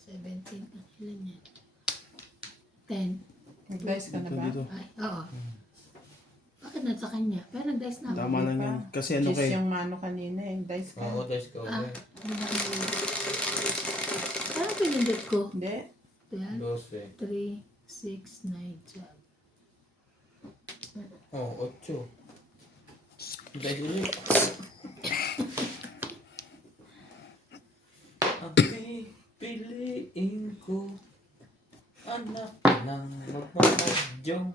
17. Ilan yan? 10. Nag-dice ka na ba? Dito. Ay, oo. Bakit nasa kanya? Pero nag-dice na ako. Tama lang yan. Kasi ano Cheese kay... yung mano kanina eh. Dice ka. Oo, guys, ko. Ah, parang pinindot ko. Hindi. 12, 12. 3, 6, 9, 12. Oh, 8. Guys, ulit. Ang pipiliin ko, anak ng magmamadyong.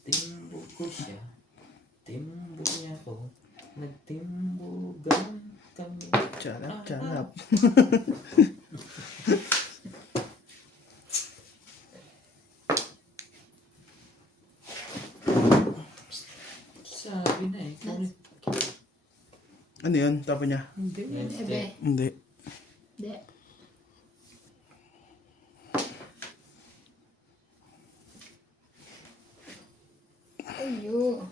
Timbo ko siya, timbo niya ko, nagtimbugan kami. Charap, charap. Sabi na eh, kulit. Ano yun? Tapos niya? Hindi. Ebe. Hindi. De. Ayo.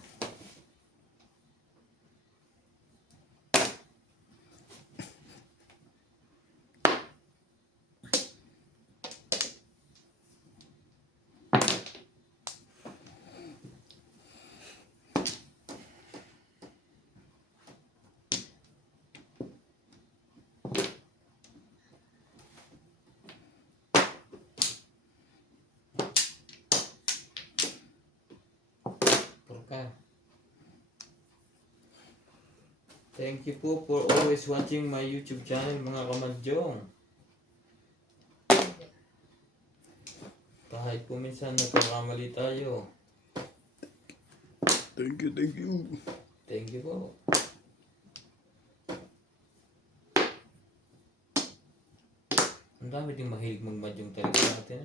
Porka. Thank you po for always watching my YouTube channel, mga kamadyong. Kahit po minsan nagkakamali tayo. Thank you, thank you. Thank you po. Ang dami ding mahilig magmadyong talaga natin.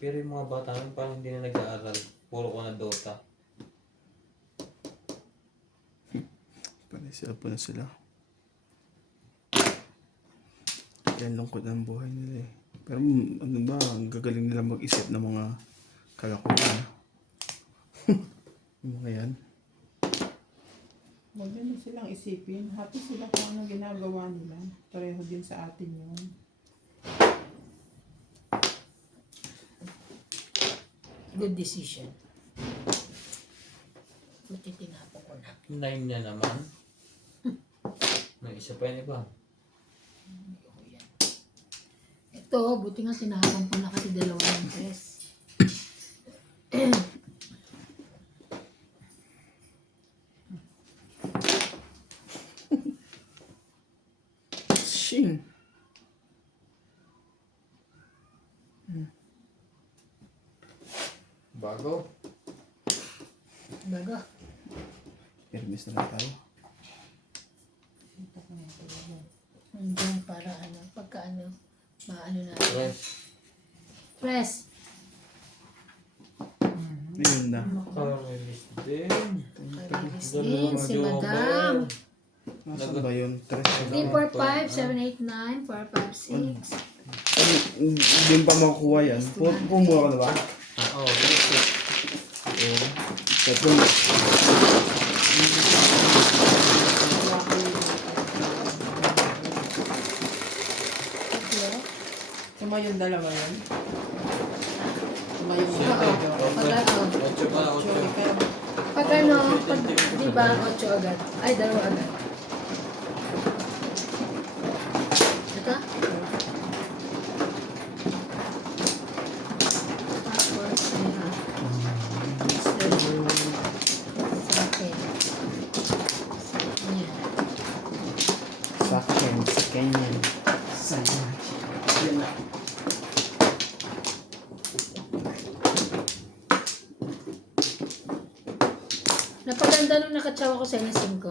Pero yung mga bata naman parang hindi na nag-aaral. Puro ko na Dota. Panisira po na sila. Yan lungkot ng buhay nila eh. Pero ano ba, ang gagaling nila mag-isip ng mga kalakuhan. Yung mga yan. Huwag na silang isipin. Happy sila kung ano ginagawa nila. Pareho din sa atin yun. Good decision. Buti tinapo ko na. 9 niya naman. May isa pa yun iba. Ito, buti nga tinapon ko na kasi dalawa ng dress. Shing. Bago. Bago. Hermes na lang tayo. Hanggang para ano, pagka ano, maano na. Tres. Stress. Ayun na. Naka-release din. Karilis Dalawang din si jowa. Madam. Nasaan ba yun? 3, 3, 4, 5, 7, 8, 9, 4, 5, 6. Hindi pa makukuha yan. Pumuha ka na ba? Oo, yes. Oo. Ito. Tuma yung dalawa yun. Tuma yung Oo. medyo. Pag ano, 8 pa, 8. Ikaw. pag ano, pag, di ba, 8 agad. Ay, 2 agad. Ito? Tapos, ano, sa akin. Sa kanya. Section sa Kenya. Sayang. Yan na. Napaganda nung nakatsawa ko sa inyo 5.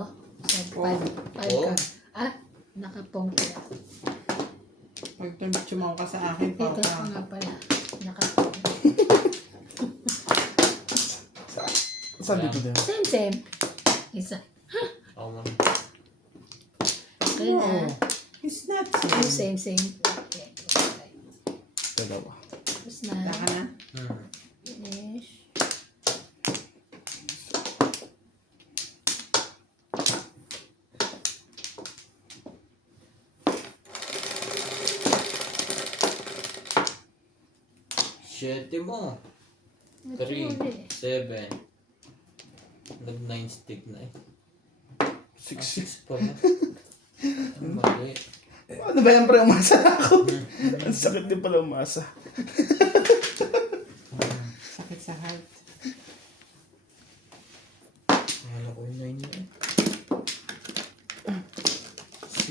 Sa 5 Oh. ka. Ah, nakapong pala. Pag tumaw ka sa akin, Ito papa. nga pala. Nakapong. Saan dito din? Same. Isa. Ako man. Okay na. No, it's not Oh, same. same. Okay. Dalawa. Tapos na. Wala ka na? Finish. Siyete mo. Ito 3, ulit. 7. Nag-9 stick na eh. 6 pa na. Ang mali. Ano ba yan pre? Umasa na ako. Ang sakit din pala umasa. Sakit sa heart. Akala ko yung 9 na eh.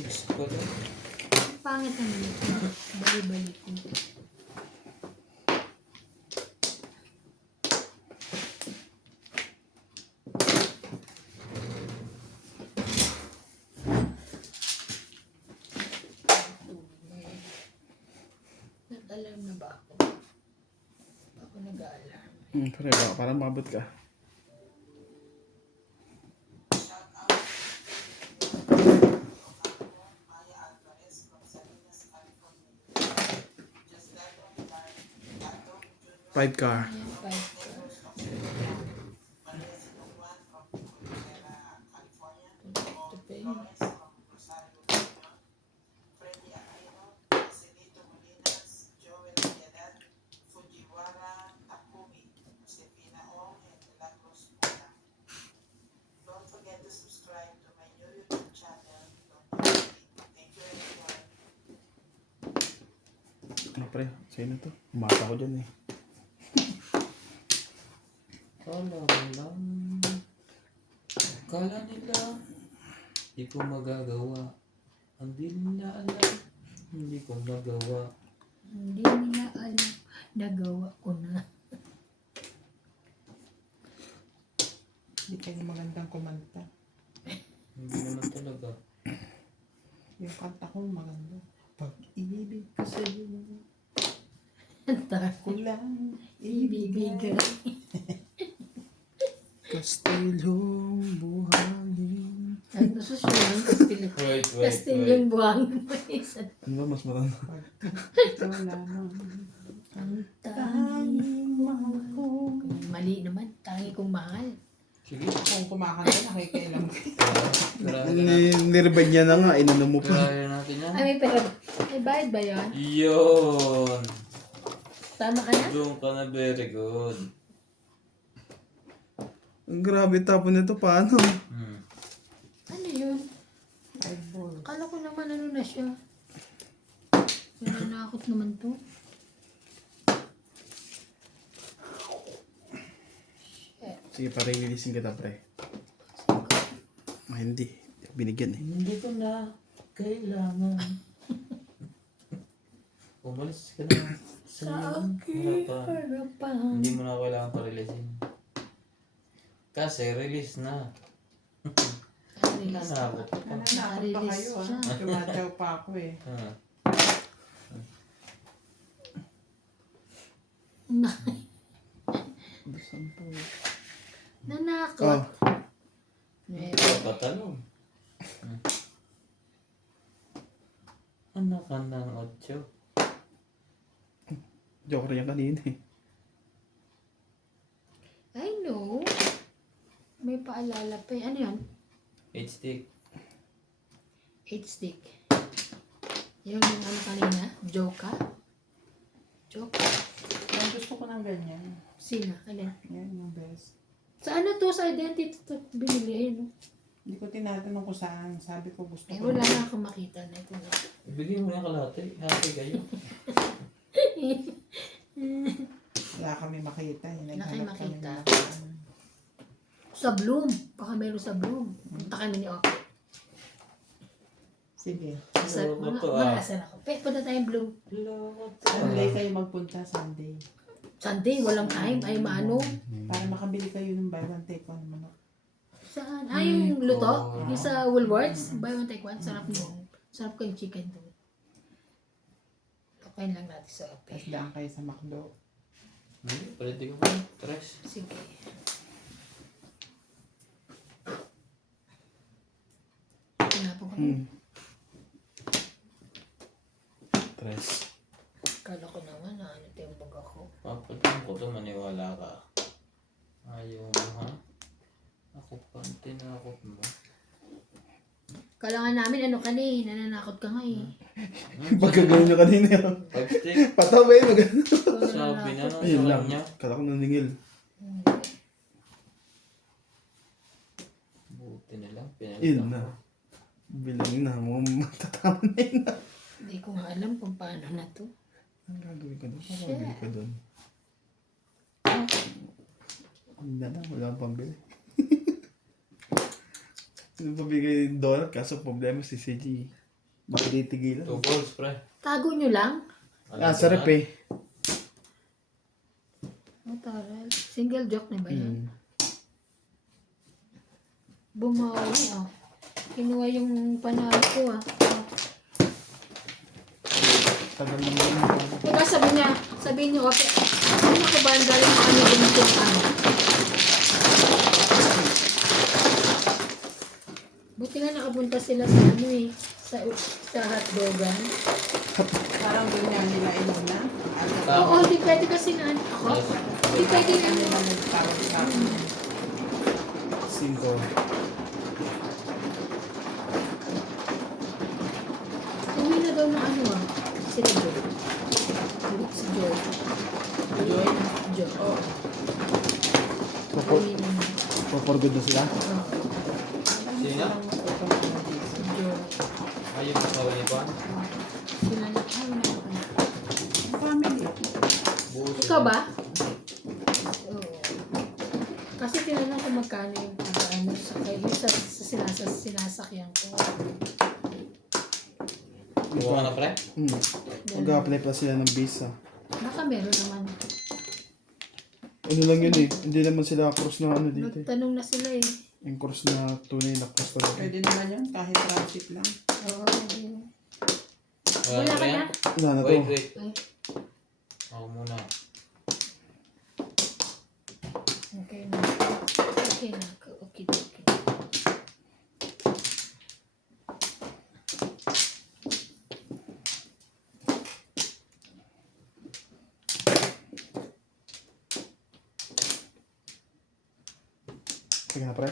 6 pa na. Pangit naman ito. Bali-bali ko. Nag-alarm na ba ako? Ako nag-alarm. Pre, baka parang mabot ka. Five car. Ayan, 5 ka. Ito pa yun. Ano pre? Sa'yo na to. Umasa ko dyan eh. Kala nila, di ko magagawa. Ang di nila alam, hindi ko magawa. Hindi nila alam. Nagawa ko na. Hindi kayo magandang kumanta. Hindi naman talaga. Yung kanta ko maganda. Pag-ibig ko sa'yo, Anta. ko lang Ibibigay. Kastilyong buhangin. Ano susunod? Kastil Wait. yung buhangin mo isa. Ano ba mas matanda? Ito lamang. Ang Tanging mahal ko. Mali naman. Tangi kong mahal. Sige. Kung kumakanta, nakikialam ko. Nireban niya na nga. Inano mo pa. Kaya natin yan. Ay, may pera. May bayad ba yun? Yun! Tama ka na? Doon ka na, very good. Ang grabe tapon nito. Paano? Ano yun? Eyeball. Akala ko naman ano na siya. Nananakot naman to. Sige, pare-releasein kita, pre. Hindi. Binigyan eh. Hindi ko na kailangan. Umalis ka na sa iyong harapan. Harapan. Hindi mo na kailangan pa-releasein. Kasi release na. Release. Nanakot ka pa. Nananakot pa kayo siya. Tumataw pa ako eh. Ah. Nanakot. Oh, Papatalong. Anak ka ng 8. joker yan kanina eh. I know. May paalala pa eh. Ano yan? 8 stick. 8 stick. Yung ano kanina? Joka? Joka? Ang gusto ko ng ganyan. Sino? Alin? Yan yung best. Sa ano to? Sa identity to binili. Ayun. Hindi ko tinatanong kung saan. Sabi ko gusto Eh, ko. wala na akong makita na ito. Ibigay mo na kalahati. Hati kayo. Wala kami makita. Wala kayo makita. ng- Sa Bloom. Baka meron sa Bloom. Punta kami ni Ope. Sige. Loko to, ah. Malasan ako. Punta tayong Bloom. Sunday kayo magpunta. Sunday. Sunday, walang time. Ay, maano. Para makabili kayo ng buy one take one manok. Saan? Ah, yung luto? Yung sa Woolworths? Buy one, take one. Sarap nun. Sarap ko yung chicken doon. Pakain lang natin sa Ope. Tapos daan kayo sa McDo. Hindi, pwede ko pa. Tres. Sige. Hanapan ko. Tres. Kala ko naman na ano yung bag ako. Papadang ko to, maniwala ka. Ayaw mo, ha? Ako pa, tinakot mo. Kala nga namin ano ka na eh. Nananakot ka nga eh. Pagkagawin nyo kanina yun. 5 stick. Patawin, maganda. Ikaw Sabi na nananakot. lang Ayun sa lang. kanya. Kala ko naningil. Buti na lang. Yun Pinalitan na. ko. Bilang na. Mukhang matatama na yun na. Hindi ko nga alam kung paano na to. Ang gagawin ko doon? Pabili ka doon. Hindi na lang. Wala akong pambili. Yung pabigay donut, kaso problema si CG. Baka di tigilan. 2 balls, pre. Tago nyo lang? Ah, sarap eh. Oh, taral. Single joke na ba yan? Mm. Bumawi oh. Kinuha yung panalo ko ah. Tagal lang yun. Teka, sabi niya, okay. Ano ko ba ang galing ano ganito ano? Buti nga nakapunta sila sa ano eh. Sa hotdogan. Parang ganyan nila inuna. Oo, hindi pwede kasi na ano ako. Hindi pwede na Ano ano. na nagtawag sa akin. 5. Uwi na daw ng ano ah. Sila Joy. Si Joy. Joy? Joy. Oo. Uwi na na. For good na sila? Oo. Sino? Si Joy. Ayun, kasawa niya pa. Sila na. Ah, wala na pala. Family. Buos. Ikaw ba? Oo. Kasi tinanong ko magkano yung ano sa sinasakyan ko. Buwa ka na, pre? Mag-apply pa sila ng visa. Baka meron naman. Ano lang yun eh. Hindi naman sila cross na ano dito eh. Nagtanong na sila eh. Yung cross na tunay na cross talaga. Pwede naman yun. Kahit transit lang. Oo. Wala ka na? Wala na to. Wait. Ay, Ako muna. okay na. Okay na. Okay. Sige na pre.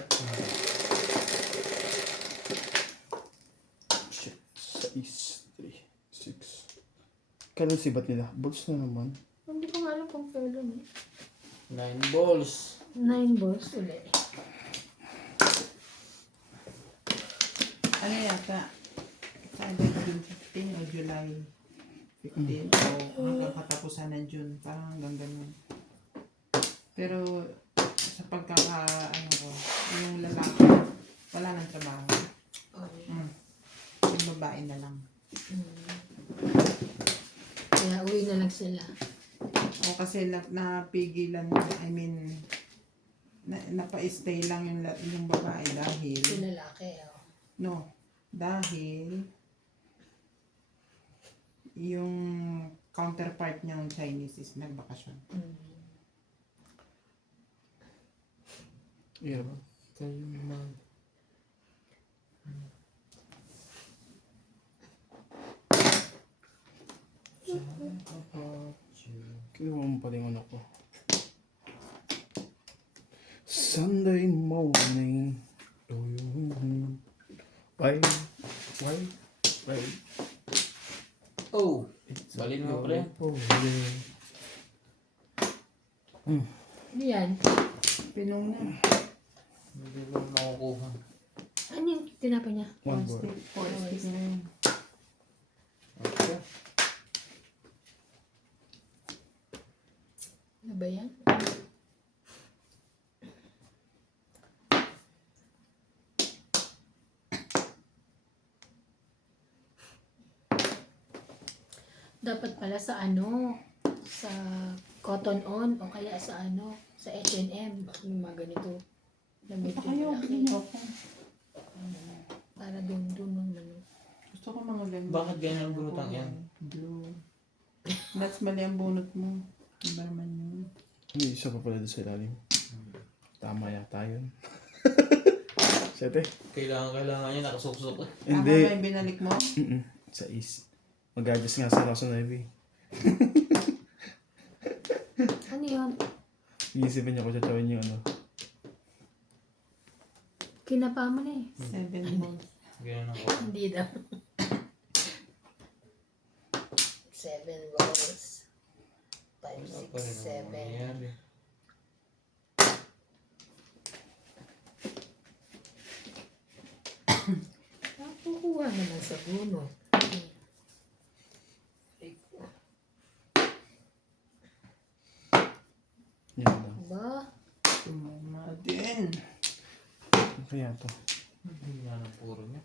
Shit. 6, 3, 6. Kailan sibat nila? Balls na naman. Hindi ko nga alam kung kailan eh. 9 balls. 9 balls ulit. Ano yata? Sabi ko din 15 o July 15 o hanggang katapusan ng June. Parang hanggang ganun. Pero sa ano ko, yung lalaki, wala nang trabaho. Yung babae na lang. Kaya uwi na lang sila. O kasi napigilan, I mean, napa-stay lang yung babae dahil, Yung lalaki, oh. no, dahil yung counterpart niyang Chinese is nagbakasyon. Yeah. Kayo naman. Kinuha mo pala yung ano ko. Sunday morning. Why? Oh! Balin mo pre. Ano yan? Pinong na. Hindi ba makukuha? Ano yung tinapay niya? One board. Four stick na yun. Okay. Ano ba yan? Dapat pala sa sa Cotton On o kaya sa sa H&M. Yung mga ganito. Na medyo malaki. Para doon naman. Gusto ko mga ganyan. Bakit ganyan ang bunot ang yan? Blue. That's mali ang bunot mo. Iba naman yun. Hindi, isa pa pala doon sa ilalim. Tama yata yun. Sete? Kailangan niya nakasuksok. Tama ba yung binalik mo? Sa is. Mag-adjust nga sa Rosa 9. Ano yun? Iisipin niya ko tatawin yung ano. Kinapa mo na eh. 7 months. Ganyan ako. Hindi daw. 7 rolls. 5, 6, 7. Nangyayari. Kukuha naman sa puno. Yan lang. Ba? Tumama din. Ano kaya to? Hindi nga ng puro niya.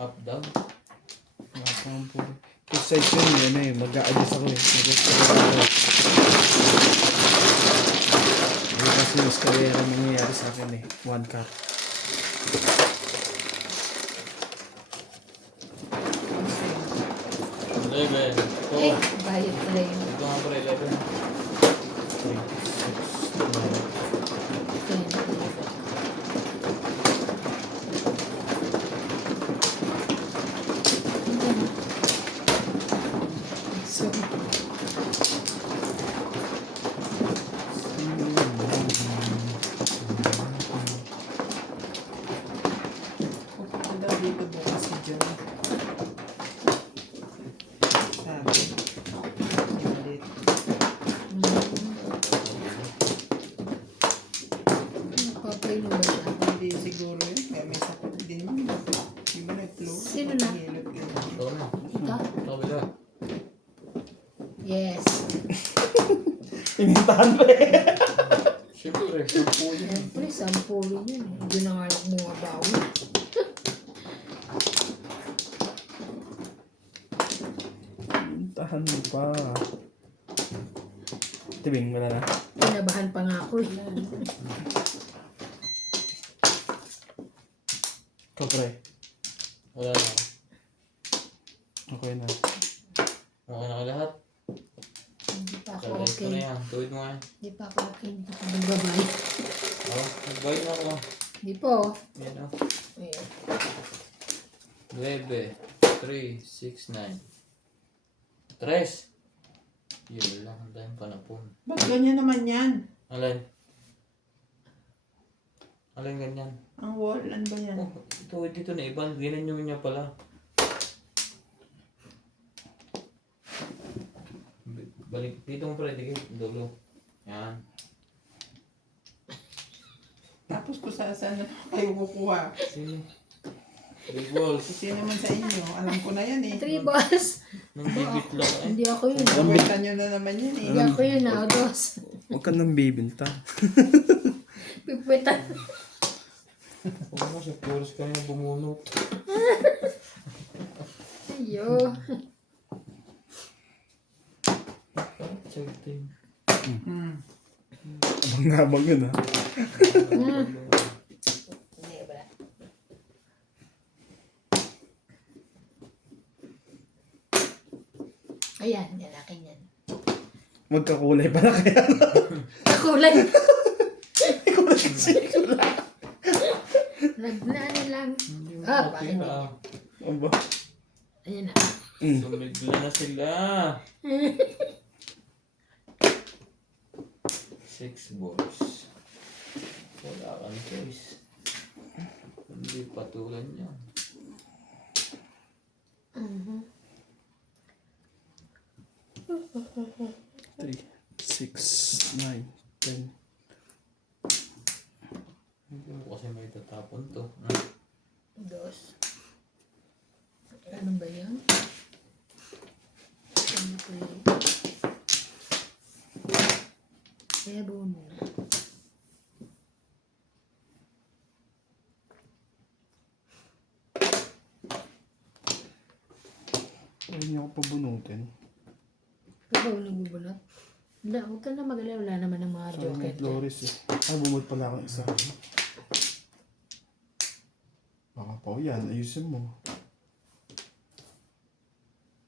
Up, down. Wala pa ang puro. Kasi size yun yun eh. Mag-a-adjust ako eh. Mag-adjust ako. Ay kasi mas karera nangyayari sa akin eh. 1 cup. Eleven. Eh, Oh. bayad pala yun. Ito nga pre, 11. 3, 6, 9. 10, 11. So, Pupunta daw dito bukas si John. Sabi. Ulit. papay mo ba siya? Hindi siguro yun. Kaya may sakit din yun. Di ba nag-flu? Sino na? Hilot ka na. Ito na. Ito? Kabila. Yes. Inintahan ko eh. Siyempre, 10 yun. Siyempre, 10 rin yun. Hindi na nga lang mga bawi. Inintahan mo pa. Tibing, wala na. Kinabahan pa nga ako eh. Ikaw pre. Wala na. Okay na. Okay na ka lahat. Hindi pa ako Kaya ito na okay. yan. Tuwid mo yan. Hindi pa ako okay. Hindi pa ako nagbabay. Oh, nagbayad na ako. Hindi po. Yan o. Ayan. 9, 3, 6, 9. 3. Yun lang. Ang dahil panapon. Ba't ganyan naman yan? Alin? Alin ganyan? Ang wall, ano ba yan? Oh, ito dito na iba. Ginanyo niya pala. Balik dito mo pala. Dikit. Dulo. Yan. Tapos kung saan na kayo kukuha. Sige. 3 balls. Kasi naman sa inyo, alam ko na yan eh. 3 balls. Nang bibit lang eh. Hindi ako yun. Kwenta nyo na naman yun eh. Hindi ako yun, dos. Huwag ka nang bibinta. Pipitan. Huwag mo, si Flores kanina bumunot. Ayo. Exciting. Abang-abang yun, ha? Hindi ba? Ayan, yan akin yan. Magkakulay pala kaya. Kakulay. Naglaan lang. Ah, bakit hindi? Aba. Ayan na. Sumigla na sila. 6 balls. Wala kang choice. Hindi patulan niya. Mhm. 3, 6, 9, 10. Hindi mo kasi may tatapon to. Dos. Ano ba yan? Ano ba yan? Meron na. Ayaw niyo ako pabunutin. Ikaw ba nagbubunot? Wala, huwag ka na mag-alala. Wala naman ng mga Sabi joker mo, dyan. Flores eh. Ah, bumot pala akong isa. Baka pa yan, ayusin mo.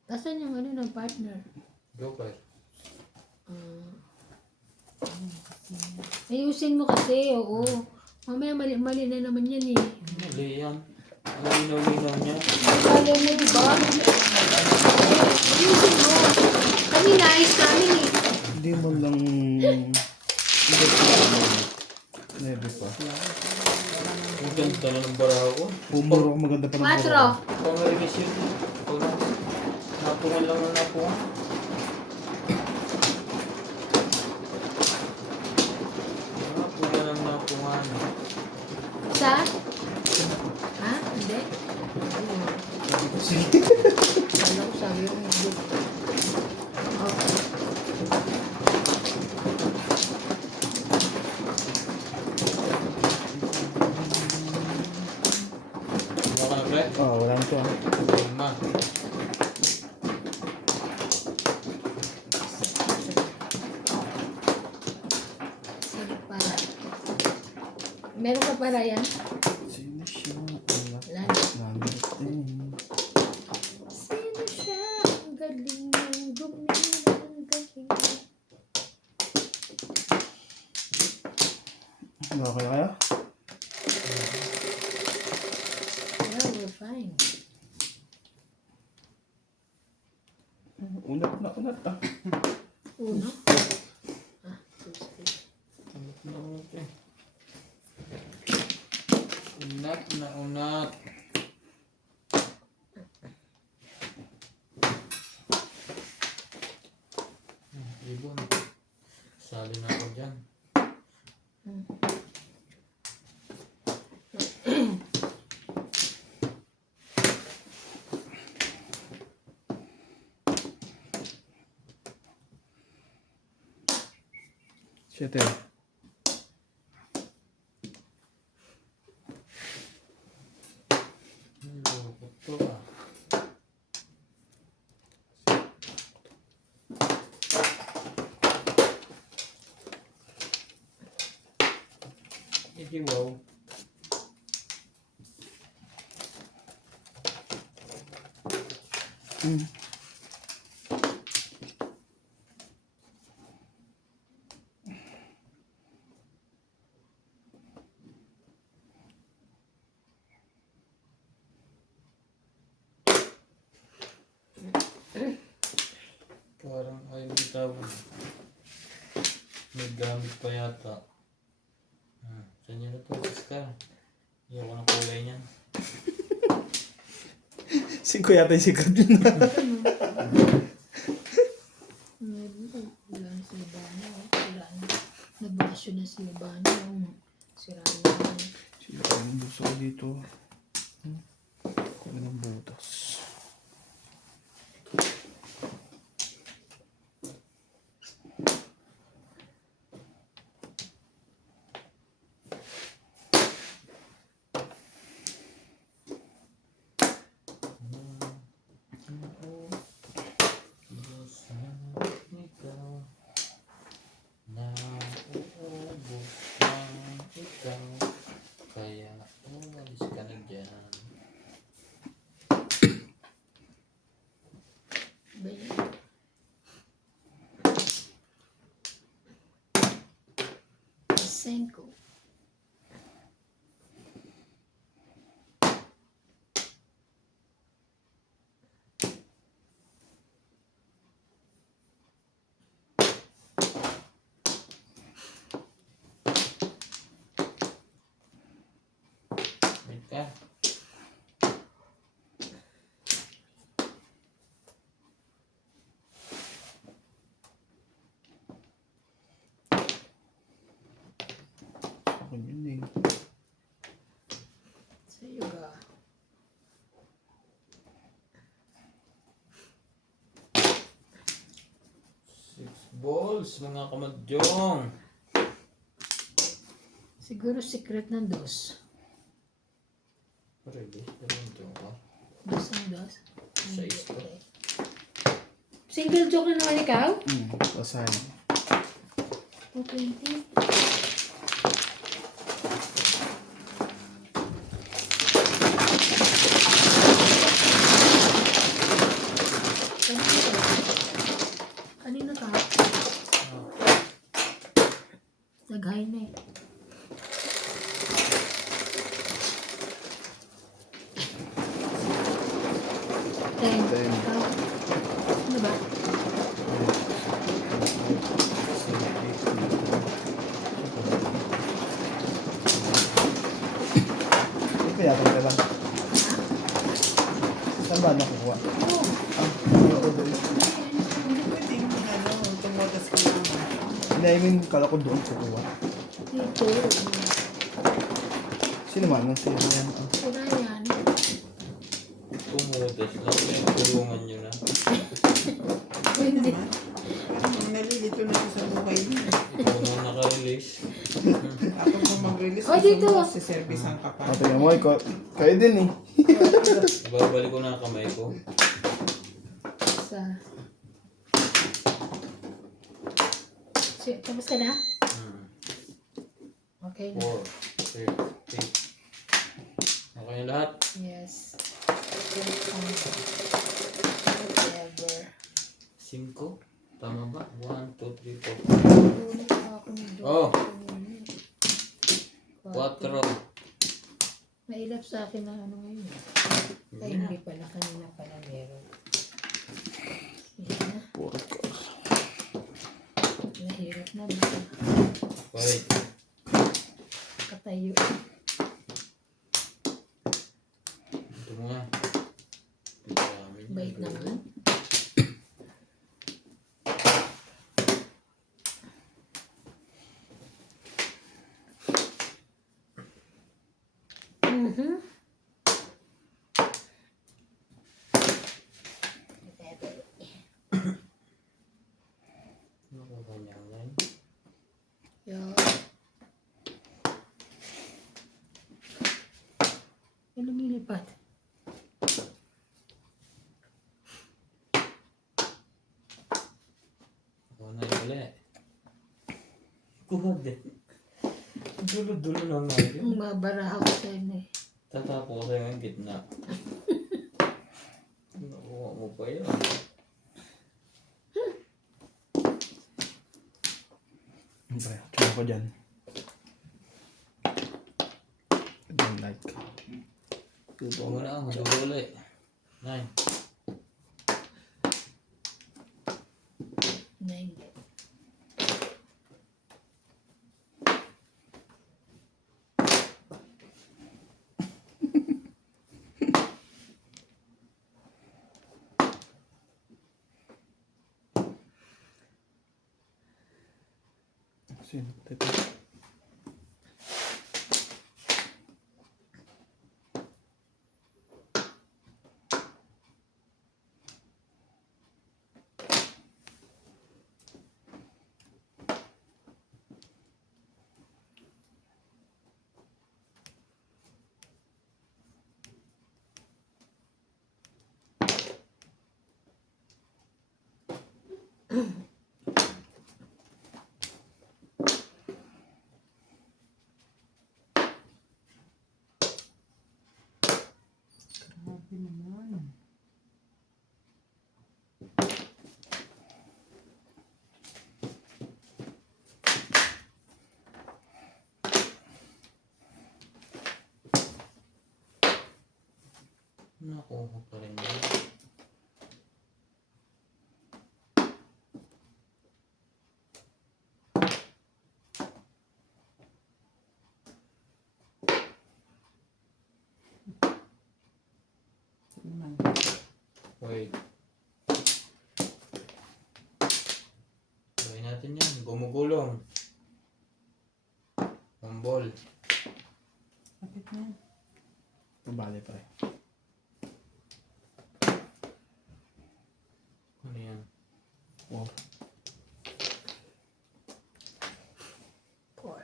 Nasaan yung ano ng partner? Joker. Ayusin mo kasi, oo. Mamaya mali na naman yan eh. Mali yan. Ang linaw-linaw niya. Kaya mo, di ba? Ayusin mo. Kanina ayos namin eh. Hindi mo lang... Hindi pa. Nebe pa. Ang ganda na ng baraho ko. Pumuro ko maganda pa ng Quatro. Pangarinis yun. Pag napungan lang ang napungan. Napungan lang napungan. Isa? Ha? Hindi? Sige. Kala ko sabi yung hindi. Okay. Ano ka na, pre? Oh, wala na to ah. Lima. Sige pa. Meron ka para yan? Sino siya? Wala. Wala na. Nanatin. Sino siya? Ang galing ng gumila. Ang galing. Ano kaya? Yeah, we're fine. Unat na ah. Uno? Ah, Tuesday. Unat na unat eh. Unat na unat. Ibon. Sali na ako dyan. Siyete. Loko to ah. Iki wow. Parang ayaw bitawan. May gamit pa yata. Saan nyo na to, Oscar? Ayaw ko ng kulay niyan. 5 yata yung sikat yun. Wala na si Ivana. Wala na. Nagbakasyon na si Ivana. Sira na. Sino pa yung buso ko dito? Kuha ng butas. 5. Wait ka. Ako yun eh. Sa'yo ka. Six balls, mga kamadyong. Siguro secret ng dos. Really? Dalawang to ako. Dos ang dos. Size ko. Single joke na naman ikaw? Basahin. 220. Kanino ka? Nag-high na eh. Ten. Ten. Ikaw? Ano ba? Kaya ka lang. Saan ba nakukuha? Oo. Ako doon. Hindi pwede yung tumutas ka lang. Hindi, I mean, kala ko doon kukuha. Dito. Sino man? Sino yan? Pura yan. Tumutas lang. Pinagtulungan nyo na. Hindi. Nalilito na siya sa buhay niya. Ikaw na naka-release. Ako kung mag-release, Oh, dito. si service ang kapal. Ate mo, kayo din eh. Babalik ko na ang kamay ko. Sa... Tapos ka na? Okay na. 4, 3, 8. Okay na lahat? Yes. Whatever. 5? Tama ba? 1, 2, 3, 4. Ulit ako ng Oh. 4. 4. Mailap sa akin ng ano ngayon. Ay, hindi pala. Kanina pala meron. Yan na. Puro ka. Nahirap na ba? Wait. Katayo. Ito mo nga. Dami niya. Bait naman. Mhm. Ano ba niya yan? Yan. Yan lumilipat. Ako na yung uli. Kuha din. Dulo-dulo lang nga yun. Mabara ako sa inyo eh. Tatapo ko sa'yo yung gitna. Nakuha mo pa yun. Pre, try ko dyan. I don't like. Huwag mo na ako. Dulo uli. 9. 9. Sino? Tito. Grabe naman. Wait. Gawin natin yan. Gumugulong. Mambol. Kapit na yan. Pabali pa rin. Ano yan? Wow. Four.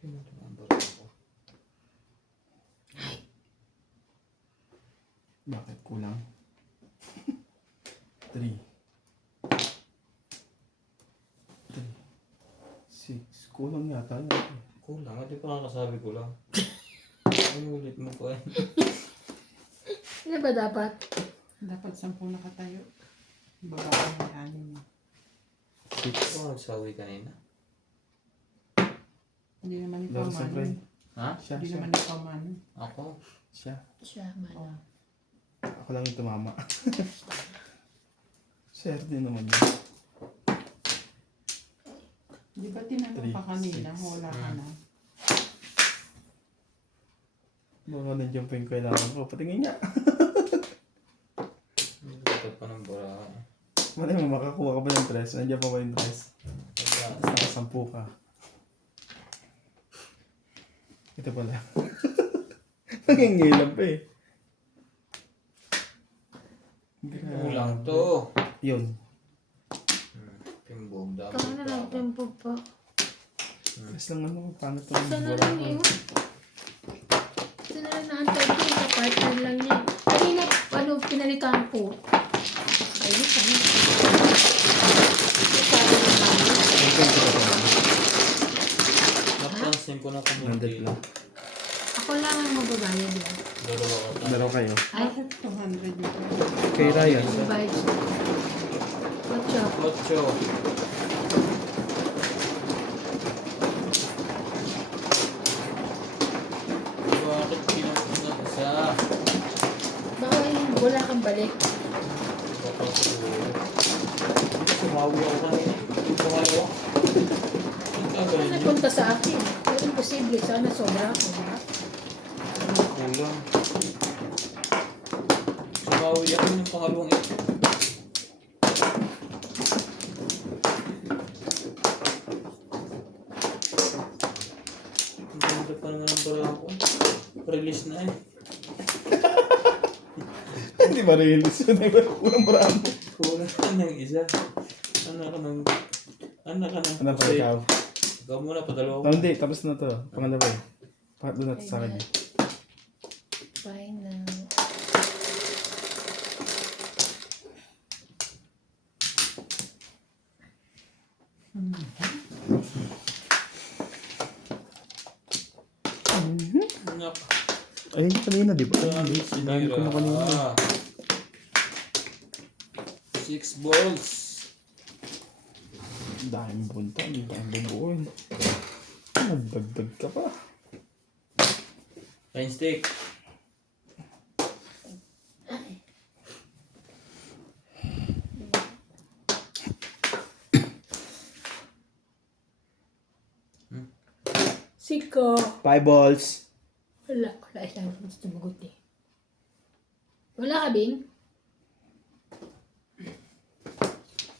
Tingnan ko ang barang ko. Bakit kulang? 3. 6. Kulang yata yun. Kulang. Hindi pa kakasabi ko lang. Ay, ulit mo pa eh. Ano ba dapat? Dapat 10 nakatayo. Babaan may 6. 6. Ikaw nagsawi kanina. Hindi naman ikaw Laro sa man. friend. Ha? Siya, Hindi siya. naman ikaw man. Ako? Siya. Siya, mana. Ako lang yung tumama. Share din naman yun. Di ba tinanong Three, pa kanina? six. Wala ka na. Baka nandiyan pa yung kailangan ko. Patingin nga. Dapat pa ng barang. Malay mo, makakuha ka ba ng dress? Nandiyan pa ba yung dress? Tapos nakasampu ka. Ito pala. Nangingilam pa eh. Kulang to. Yun. Pimbog dapat. Kaya na lang tempo pa. Dress lang ano, paano ito? Sana lang yun. Sana lang naantay ko sa partner lang niya. Kanina, ano, pinalitan ko. Ayun, sana. Napansin ko na kung Nandit hindi. lang. Ako lang ang magbabayad yan. Dalawa ka tayo. Dalaw kayo. Ay, Bakit 200 yung Kay Ryan. magbabayad siya. What's up? Ocho. Bakit pinapunta ka sa? Baka wala kang balik. Baka siguro. Sumawi ako kanina. Sumawi ako. Ang Ano gagawin niyo? napunta sa akin? Pero imposible. Sana sobra ako. Ha? Kulang. Sumawi ako ng pangalawang ito. Ang ganda pa naman ang bara ko. Release na eh. Hindi ba release yun? Walang marami. Kulang ka ng isa. Anak ka ng... Anak ka ng... Ano pa ikaw? Ikaw muna, padalawa Oh, hindi. Tapos na to. Pangalawa eh. Pangatlo na to sa akin. Fine na. Anak. Ayun yung kanina, di ba? Dami Dami ko na kanina. sinira. 6 balls. Daming punta. Hindi ba ang bubuoin? Nagdagdag ka pa. Line stick. Siko. 5 balls. Wala. Wala isang sumagot eh. Wala ka, Bing?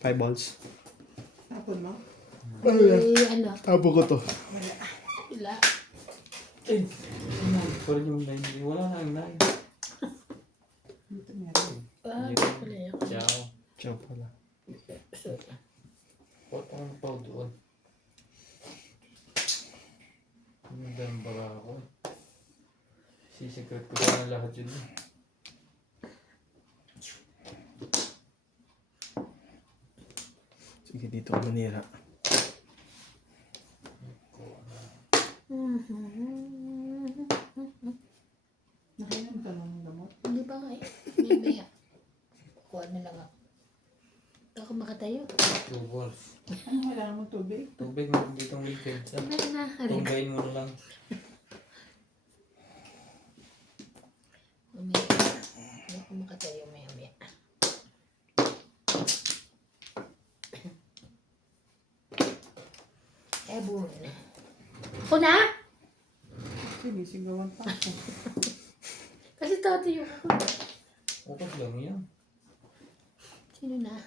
5 balls. Tapon mo? Eh, ano? Tapo ko to. Wala. Eh. Parang yung line. Wala na yung line. Dito meron. Ah, wala yan. Ciao. Ciao pala. Ba't ako napaw doon? Ang ganda bara ako eh. Sisikret ko pa na lahat yun eh. Sige, Dito ako manira. Nakainom ka lang ng gamot. Hindi pa nga eh. Mamaya. Kuha na lang ako. Hindi ako makatayo. 2 balls. Ano, wala namang tubig? Tubig mo ditong liquid. Meron na. Aray. Tunggayin mo na lang. Mamaya. Hindi ako makatayo mamaya. Ebon. Ako na? Sinisigawan pa ako. Kasi tatayo ko. Okay lang yan. Sino na?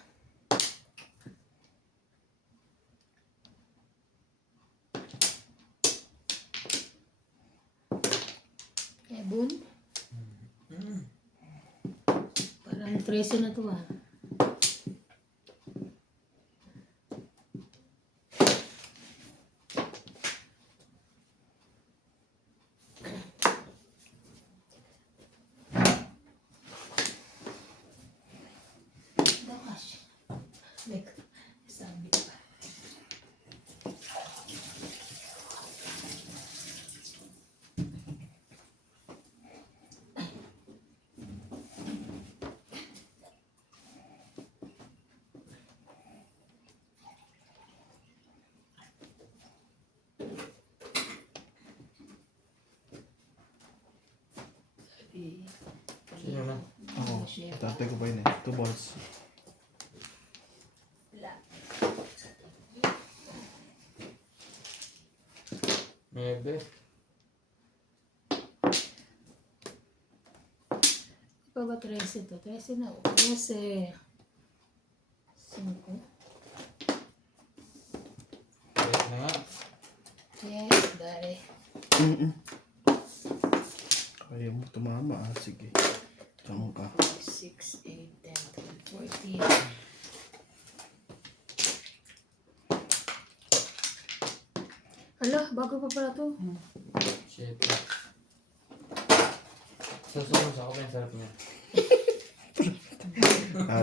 Ebon? Parang 13 na to ah. Bakas. Like, sabi pa. Sabi, Sino na? Ako. Chef. Tatay ko pa yun eh. 2 balls. Wala. Maybe. Pa ba 13 to? 13 na. 13. 5. Yes na nga. Yes, dali. Kaya mo tumama ah. Sige. Tama ka. 6, 8, 10, 12, 14. Hala, bago pa pala to. Shit. Susunod sa ako yung sarap niya.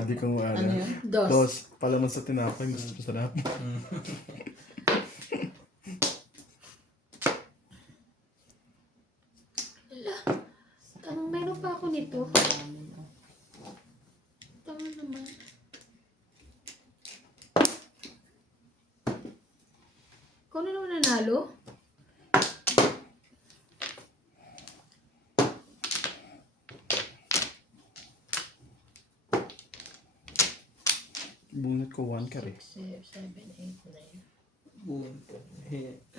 Di ko mo Ano ano. yun? Dos. Dos. Palaman sa tinapay. Mas masarap. Hala, meron pa ako nito. Tama naman. Ikaw na naman nanalo? Bunot ko 1 ka rin. 6, 7, 8, 9. Boom. Hit.